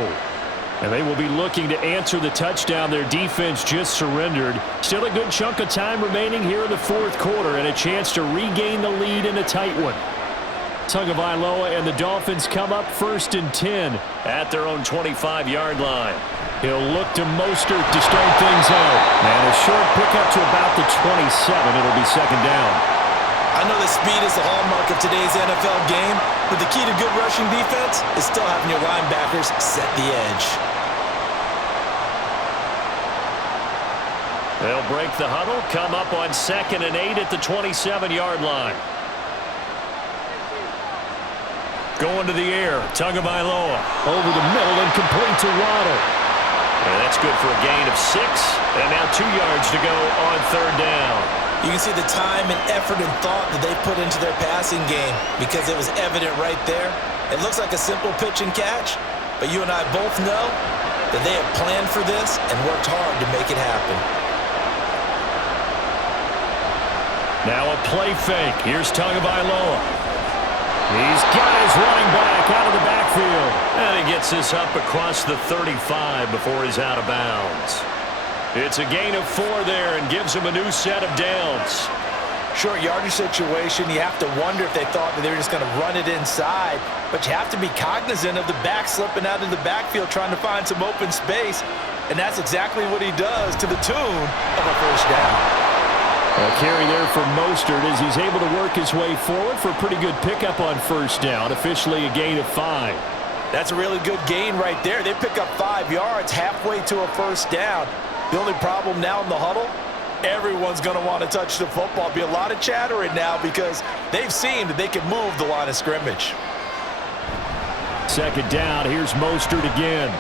And they will be looking to answer the touchdown. Their defense just surrendered. Still a good chunk of time remaining here in the fourth quarter and a chance to regain the lead in a tight one. Tagovailoa and the Dolphins come up 1st and 10 at their own 25-yard line. He'll look to Mostert to start things out. And a short pickup to about the 27. It'll be 2nd down. I know that speed is the hallmark of today's NFL game, but the key to good rushing defense is still having your linebackers set the edge. They'll break the huddle, come up on 2nd and 8 at the 27-yard line. Going to the air, Tagovailoa over the middle and complete to Waddle. And that's good for a gain of 6, and now 2 yards to go on 3rd down. You can see the time and effort and thought that they put into their passing game because it was evident right there. It looks like a simple pitch and catch, but you and I both know that they have planned for this and worked hard to make it happen. Now a play fake. Here's Tagovailoa. He's got his running back out of the backfield. And he gets this up across the 35 before he's out of bounds. It's a gain of 4 there and gives him a new set of downs. Short yardage situation, you have to wonder if they thought that they were just going to run it inside. But you have to be cognizant of the back slipping out of the backfield trying to find some open space. And that's exactly what he does to the tune of a 1st down. A carry there for Mostert as he's able to work his way forward for a pretty good pickup on 1st down. Officially a gain of 5. That's a really good gain right there. They pick up 5 yards halfway to a 1st down. The only problem now in the huddle, everyone's going to want to touch the football. Be a lot of chattering now because they've seen that they can move the line of scrimmage. 2nd down. Here's Mostert again.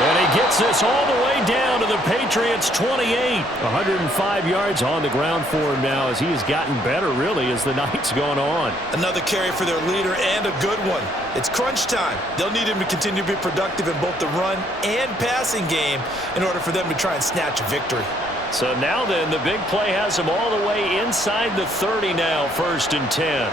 And he gets this all the way down to the Patriots' 28. 105 yards on the ground for him now as he has gotten better, really, as the night's gone on. Another carry for their leader and a good one. It's crunch time. They'll need him to continue to be productive in both the run and passing game in order for them to try and snatch a victory. So now then, the big play has him all the way inside the 30 now, 1st and 10.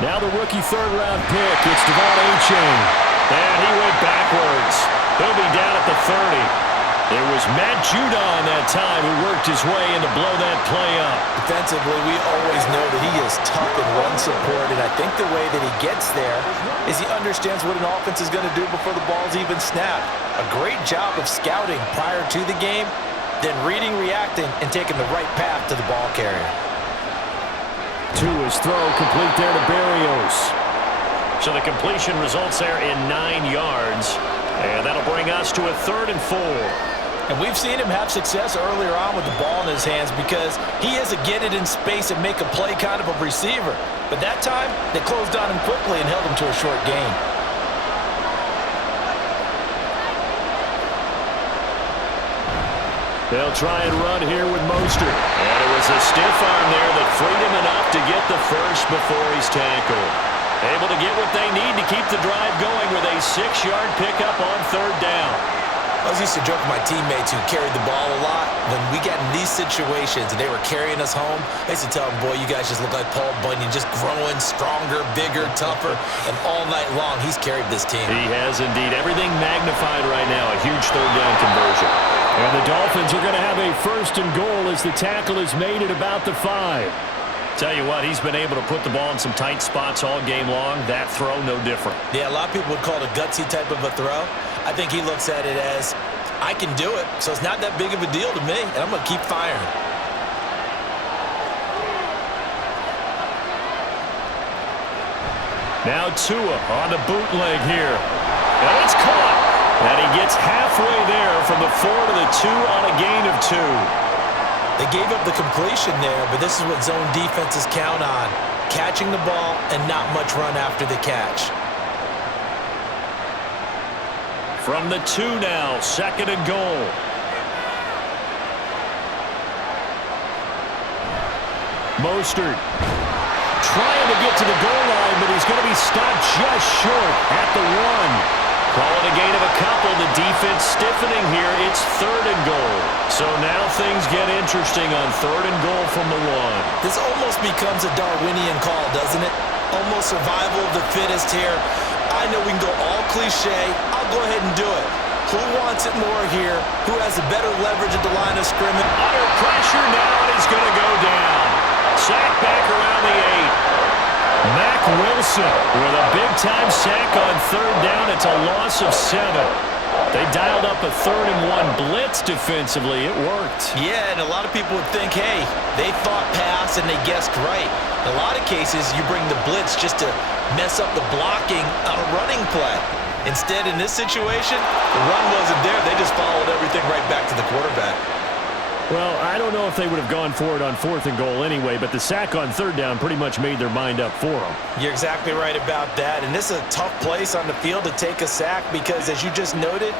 Now the rookie 3rd-round pick. It's Devon Achane. And he went backwards. He'll be down at the 30. It was Matt Judon that time who worked his way in to blow that play up. Defensively, we always know that he is tough in run support, and I think the way that he gets there is he understands what an offense is going to do before the ball's even snapped. A great job of scouting prior to the game, then reading, reacting, and taking the right path to the ball carrier. To his throw, complete there to Berrios. So the completion results there in 9 yards. And that'll bring us to a 3rd and 4. And we've seen him have success earlier on with the ball in his hands because he is a get it in space and make a play kind of a receiver. But that time, they closed on him quickly and held him to a short gain. They'll try and run here with Mostert. And it was a stiff arm there that freed him enough to get the first before he's tackled. Able to get what they need to keep the drive going with a 6-yard pickup on 3rd down. I was used to joke with my teammates who carried the ball a lot. When we got in these situations and they were carrying us home, I used to tell them, boy, you guys just look like Paul Bunyan, just growing stronger, bigger, tougher, and all night long he's carried this team. He has indeed. Everything magnified right now, a huge 3rd down conversion. And the Dolphins are going to have a 1st and goal as the tackle is made at about the 5. Tell you what, he's been able to put the ball in some tight spots all game long. That throw, no different. Yeah, a lot of people would call it a gutsy type of a throw. I think he looks at it as, I can do it, so it's not that big of a deal to me, and I'm going to keep firing. Now Tua on the bootleg here. And it's caught. And he gets halfway there from the 4 to the 2 on a gain of 2. They gave up the completion there, but this is what zone defenses count on. Catching the ball and not much run after the catch. From the 2 now, 2nd and goal. Mostert. trying to get to the goal line, but he's going to be stopped just short at the 1. Calling a gain of a couple. The defense stiffening here. It's 3rd and goal. So now things get interesting on 3rd and goal from the 1. This almost becomes a Darwinian call, doesn't it? Almost survival of the fittest here. I know we can go all cliche. I'll go ahead and do it. Who wants it more here? Who has a better leverage at the line of scrimmage? Under pressure now, and he's going to go down. Sack back around the 8. Mack Wilson with a big-time sack on 3rd down. It's a loss of 7. They dialed up a 3rd and 1 blitz defensively. It worked. Yeah, and a lot of people would think, hey, they thought pass and they guessed right. In a lot of cases, you bring the blitz just to mess up the blocking on a running play. Instead, in this situation, the run wasn't there. They just followed everything right back to the quarterback. Well, I don't know if they would have gone for it on 4th and goal anyway, but the sack on 3rd down pretty much made their mind up for them. You're exactly right about that, and this is a tough place on the field to take a sack because, as you just noted,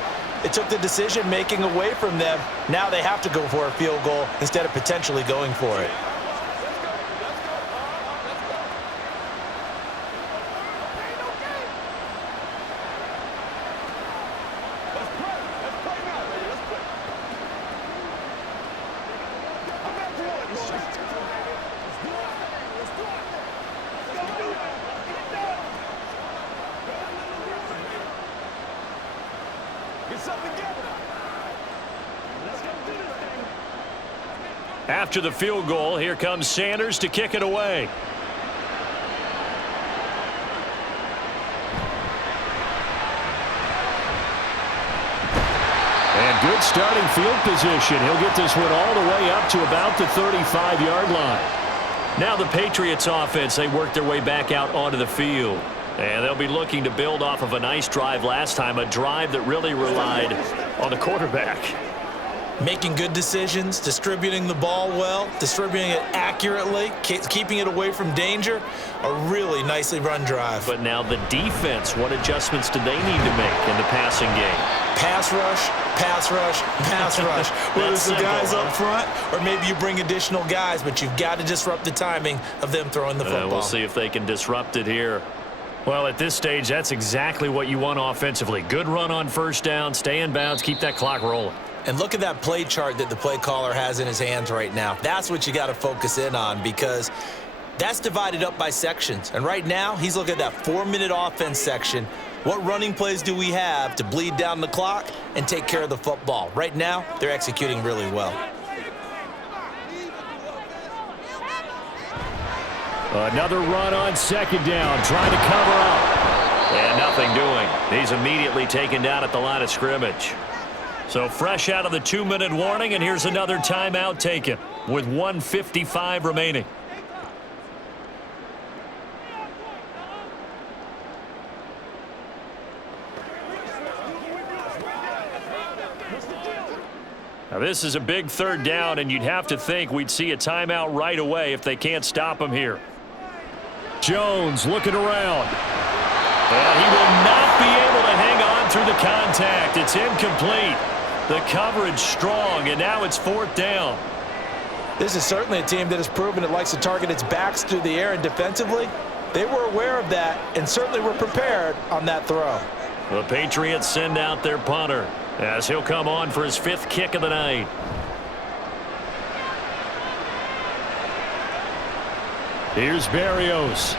it took the decision-making away from them. Now they have to go for a field goal instead of potentially going for it. After the field goal, here comes Sanders to kick it away. And good starting field position. He'll get this one all the way up to about the 35-yard line. Now the Patriots offense, they work their way back out onto the field. And they'll be looking to build off of a nice drive last time, a drive that really relied on the quarterback. Making good decisions, distributing the ball well, distributing it accurately, keeping it away from danger. A really nicely run drive. But now the defense, what adjustments do they need to make in the passing game? Pass rush, pass rush, pass rush. Whether it's the guys up front or maybe you bring additional guys, but you've got to disrupt the timing of them throwing the football. We'll see if they can disrupt it here. Well, at this stage, that's exactly what you want offensively. Good run on 1st down, stay in bounds, keep that clock rolling. And look at that play chart that the play caller has in his hands right now. That's what you got to focus in on because that's divided up by sections. And right now, he's looking at that 4-minute offense section. What running plays do we have to bleed down the clock and take care of the football? Right now, they're executing really well. Another run on 2nd down, trying to cover up. And nothing doing. He's immediately taken down at the line of scrimmage. So fresh out of the 2-minute warning, and here's another timeout taken with 1:55 remaining. Now this is a big 3rd down, and you'd have to think we'd see a timeout right away if they can't stop him here. Jones looking around. And he will not be able to hang on through the contact. It's incomplete. The coverage strong, and now it's 4th down. This is certainly a team that has proven it likes to target its backs through the air, and defensively, they were aware of that and certainly were prepared on that throw. The Patriots send out their punter as he'll come on for his 5th kick of the night. Here's Berrios.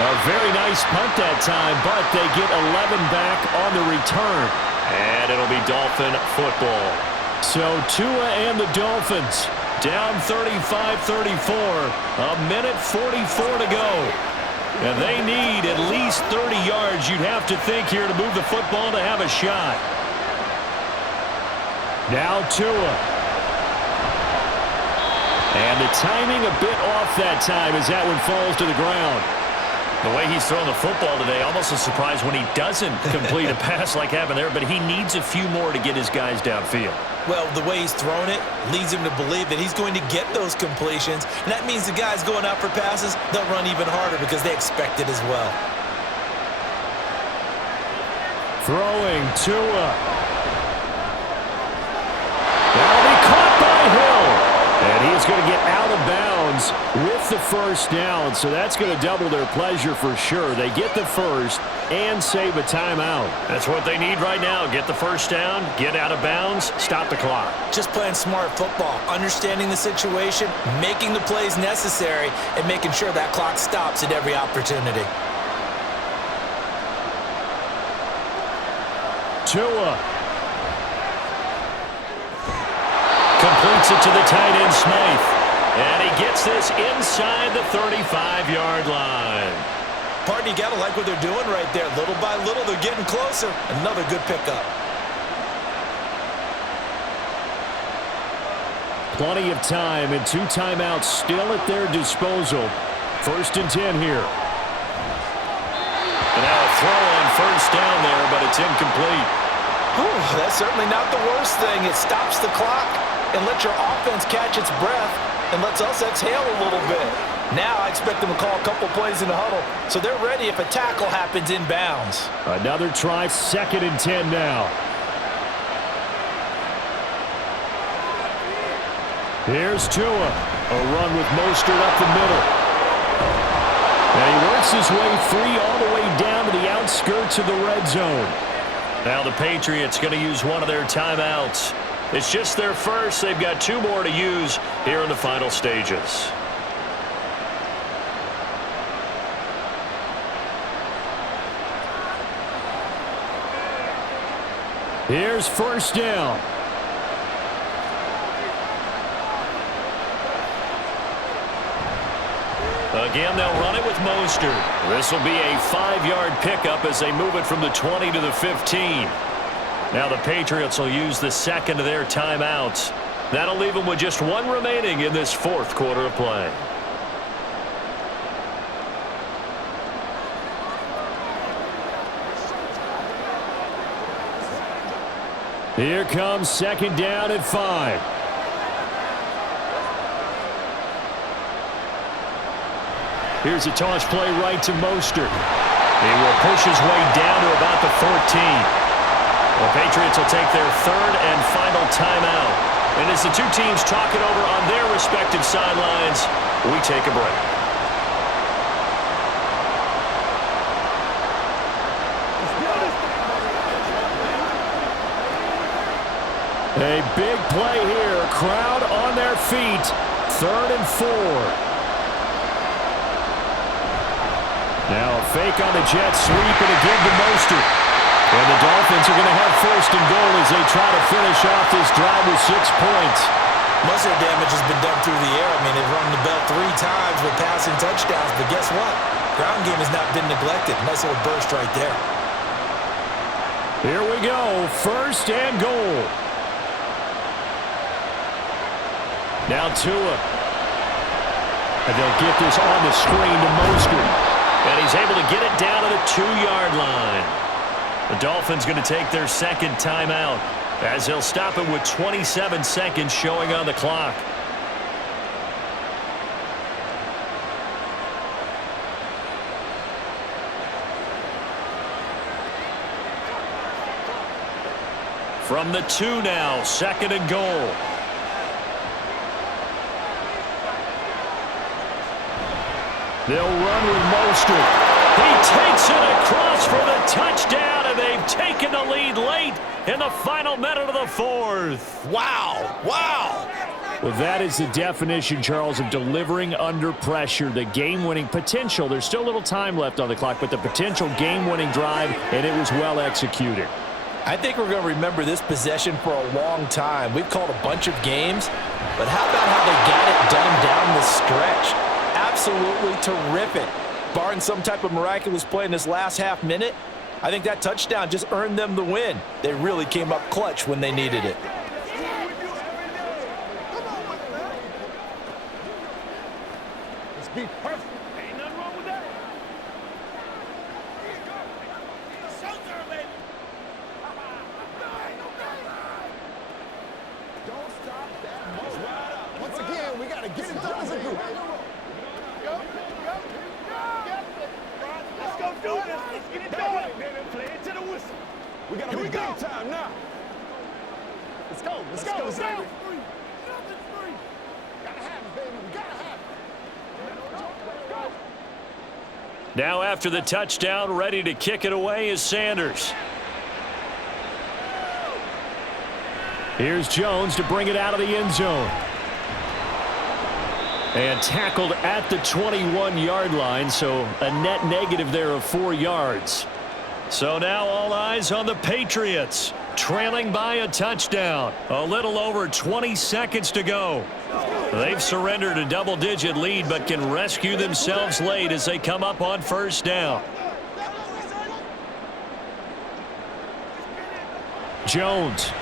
A very nice punt that time, but they get 11 back on the return. And it'll be Dolphin football. So Tua and the Dolphins down 35-34. A minute 44 to go. And they need at least 30 yards, you'd have to think, here to move the football to have a shot. Now Tua. And the timing a bit off that time as that one falls to the ground. The way he's thrown the football today, almost a surprise when he doesn't complete a pass like happened there, but he needs a few more to get his guys downfield. Well, the way he's thrown it leads him to believe that he's going to get those completions, and that means the guys going out for passes, they'll run even harder because they expect it as well. Throwing Tua. That'll be caught by Hill. And he is going to get out of bounds with the first down, so that's going to double their pleasure for sure. They get the first and save a timeout. That's what they need right now. Get the first down, get out of bounds, stop the clock. Just playing smart football, understanding the situation, making the plays necessary, and making sure that clock stops at every opportunity. Tua. Completes it to the tight end, Smythe. And he gets this inside the 35-yard line. Partner, you got to like what they're doing right there. Little by little, they're getting closer. Another good pickup. Plenty of time and 2 timeouts still at their disposal. 1st and 10 here. And now a throw on first down there, but it's incomplete. Whew, that's certainly not the worst thing. It stops the clock and lets your offense catch its breath and lets us exhale a little bit. Now I expect them to call a couple plays in the huddle, so they're ready if a tackle happens inbounds. Another try, 2nd and 10 now. Here's Tua. A run with Mostert up the middle. And he works his way free all the way down to the outskirts of the red zone. Now the Patriots going to use one of their timeouts. It's just their first. They've got 2 more to use here in the final stages. Here's first down. Again, they'll run it with Mostert. This will be a 5-yard pickup as they move it from the 20 to the 15. Now the Patriots will use the second of their timeouts. That'll leave them with just 1 remaining in this 4th quarter of play. Here comes 2nd down at 5. Here's a toss play right to Mostert. He will push his way down to about the 14. The Patriots will take their 3rd and final timeout. And as the 2 teams talk it over on their respective sidelines, we take a break. A big play here. Crowd on their feet. 3rd and 4. Now a fake on the jet sweep and again to Mostert. And the Dolphins are going to have 1st and goal as they try to finish off this drive with 6 points. Most of their damage has been done through the air. I mean, they've rung the bell 3 times with passing touchdowns, but guess what? Ground game has not been neglected. Nice little burst right there. Here we go. 1st and goal. Now Tua. And they'll get this on the screen to Mostert. And he's able to get it down to the 2-yard line. The Dolphins going to take their 2nd timeout as they'll stop it with 27 seconds showing on the clock. From the 2 now, 2nd and goal. They'll run with Mostert. He takes it across for the touchdown, and they've taken the lead late in the final minute of the 4th. Wow. Wow. Well, that is the definition, Charles, of delivering under pressure. The game-winning potential. There's still a little time left on the clock, but the potential game-winning drive, and it was well executed. I think we're going to remember this possession for a long time. We've called a bunch of games, but how about how they got it done down the stretch? Absolutely terrific. Barring some type of miraculous play in this last half minute, I think that touchdown just earned them the win. They really came up clutch when they needed it. Let's be perfect. Ain't nothing wrong with that. Don't stop that. Once again, we got to get it done as a group. Let's go do it. Let's get it done. Play it to the whistle. We got to be game time now. Let's go. Let's go. Nothing's free. Gotta have Now after the touchdown, ready to kick it away is Sanders. Here's Jones to bring it out of the end zone. And tackled at the 21-yard line, so a net negative there of 4 yards. So now all eyes on the Patriots, trailing by a touchdown. A little over 20 seconds to go. They've surrendered a double-digit lead, but can rescue themselves late as they come up on first down. Jones.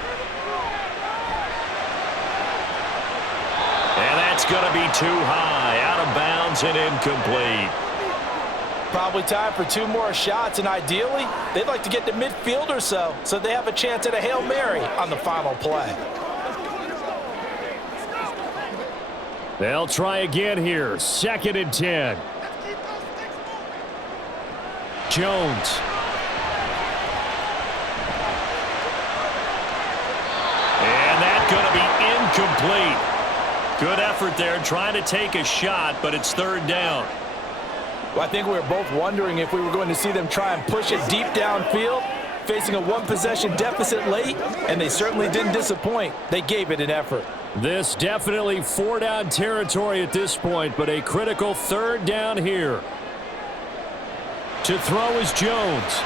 And that's going to be too high, out of bounds and incomplete. Probably time for 2 more shots, and ideally, they'd like to get to midfield or so they have a chance at a Hail Mary on the final play. They'll try again here. 2nd and 10. Jones. And that's going to be incomplete. Good effort there, trying to take a shot, but it's 3rd down. Well, I think we were both wondering if we were going to see them try and push it deep downfield, facing a 1-possession deficit late, and they certainly didn't disappoint. They gave it an effort. This definitely 4-down territory at this point, but a critical 3rd down here. To throw is Jones.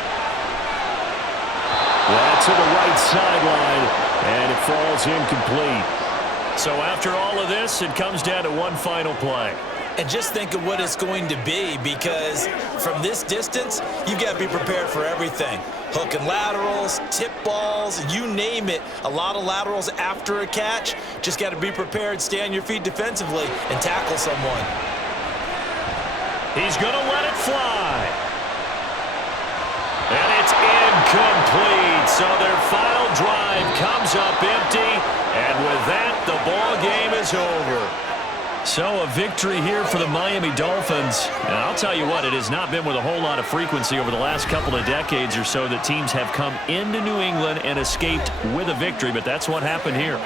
That's to the right sideline, and it falls incomplete. So after all of this, it comes down to one final play. And just think of what it's going to be, because from this distance, you've got to be prepared for everything. Hook and laterals, tip balls, you name it. A lot of laterals after a catch. Just got to be prepared, stay on your feet defensively, and tackle someone. He's going to let it fly. And it's incomplete. So their final drive comes up empty. And with that, the ball game is over. So a victory here for the Miami Dolphins. And I'll tell you what, it has not been with a whole lot of frequency over the last couple of decades or so that teams have come into New England and escaped with a victory. But that's what happened here.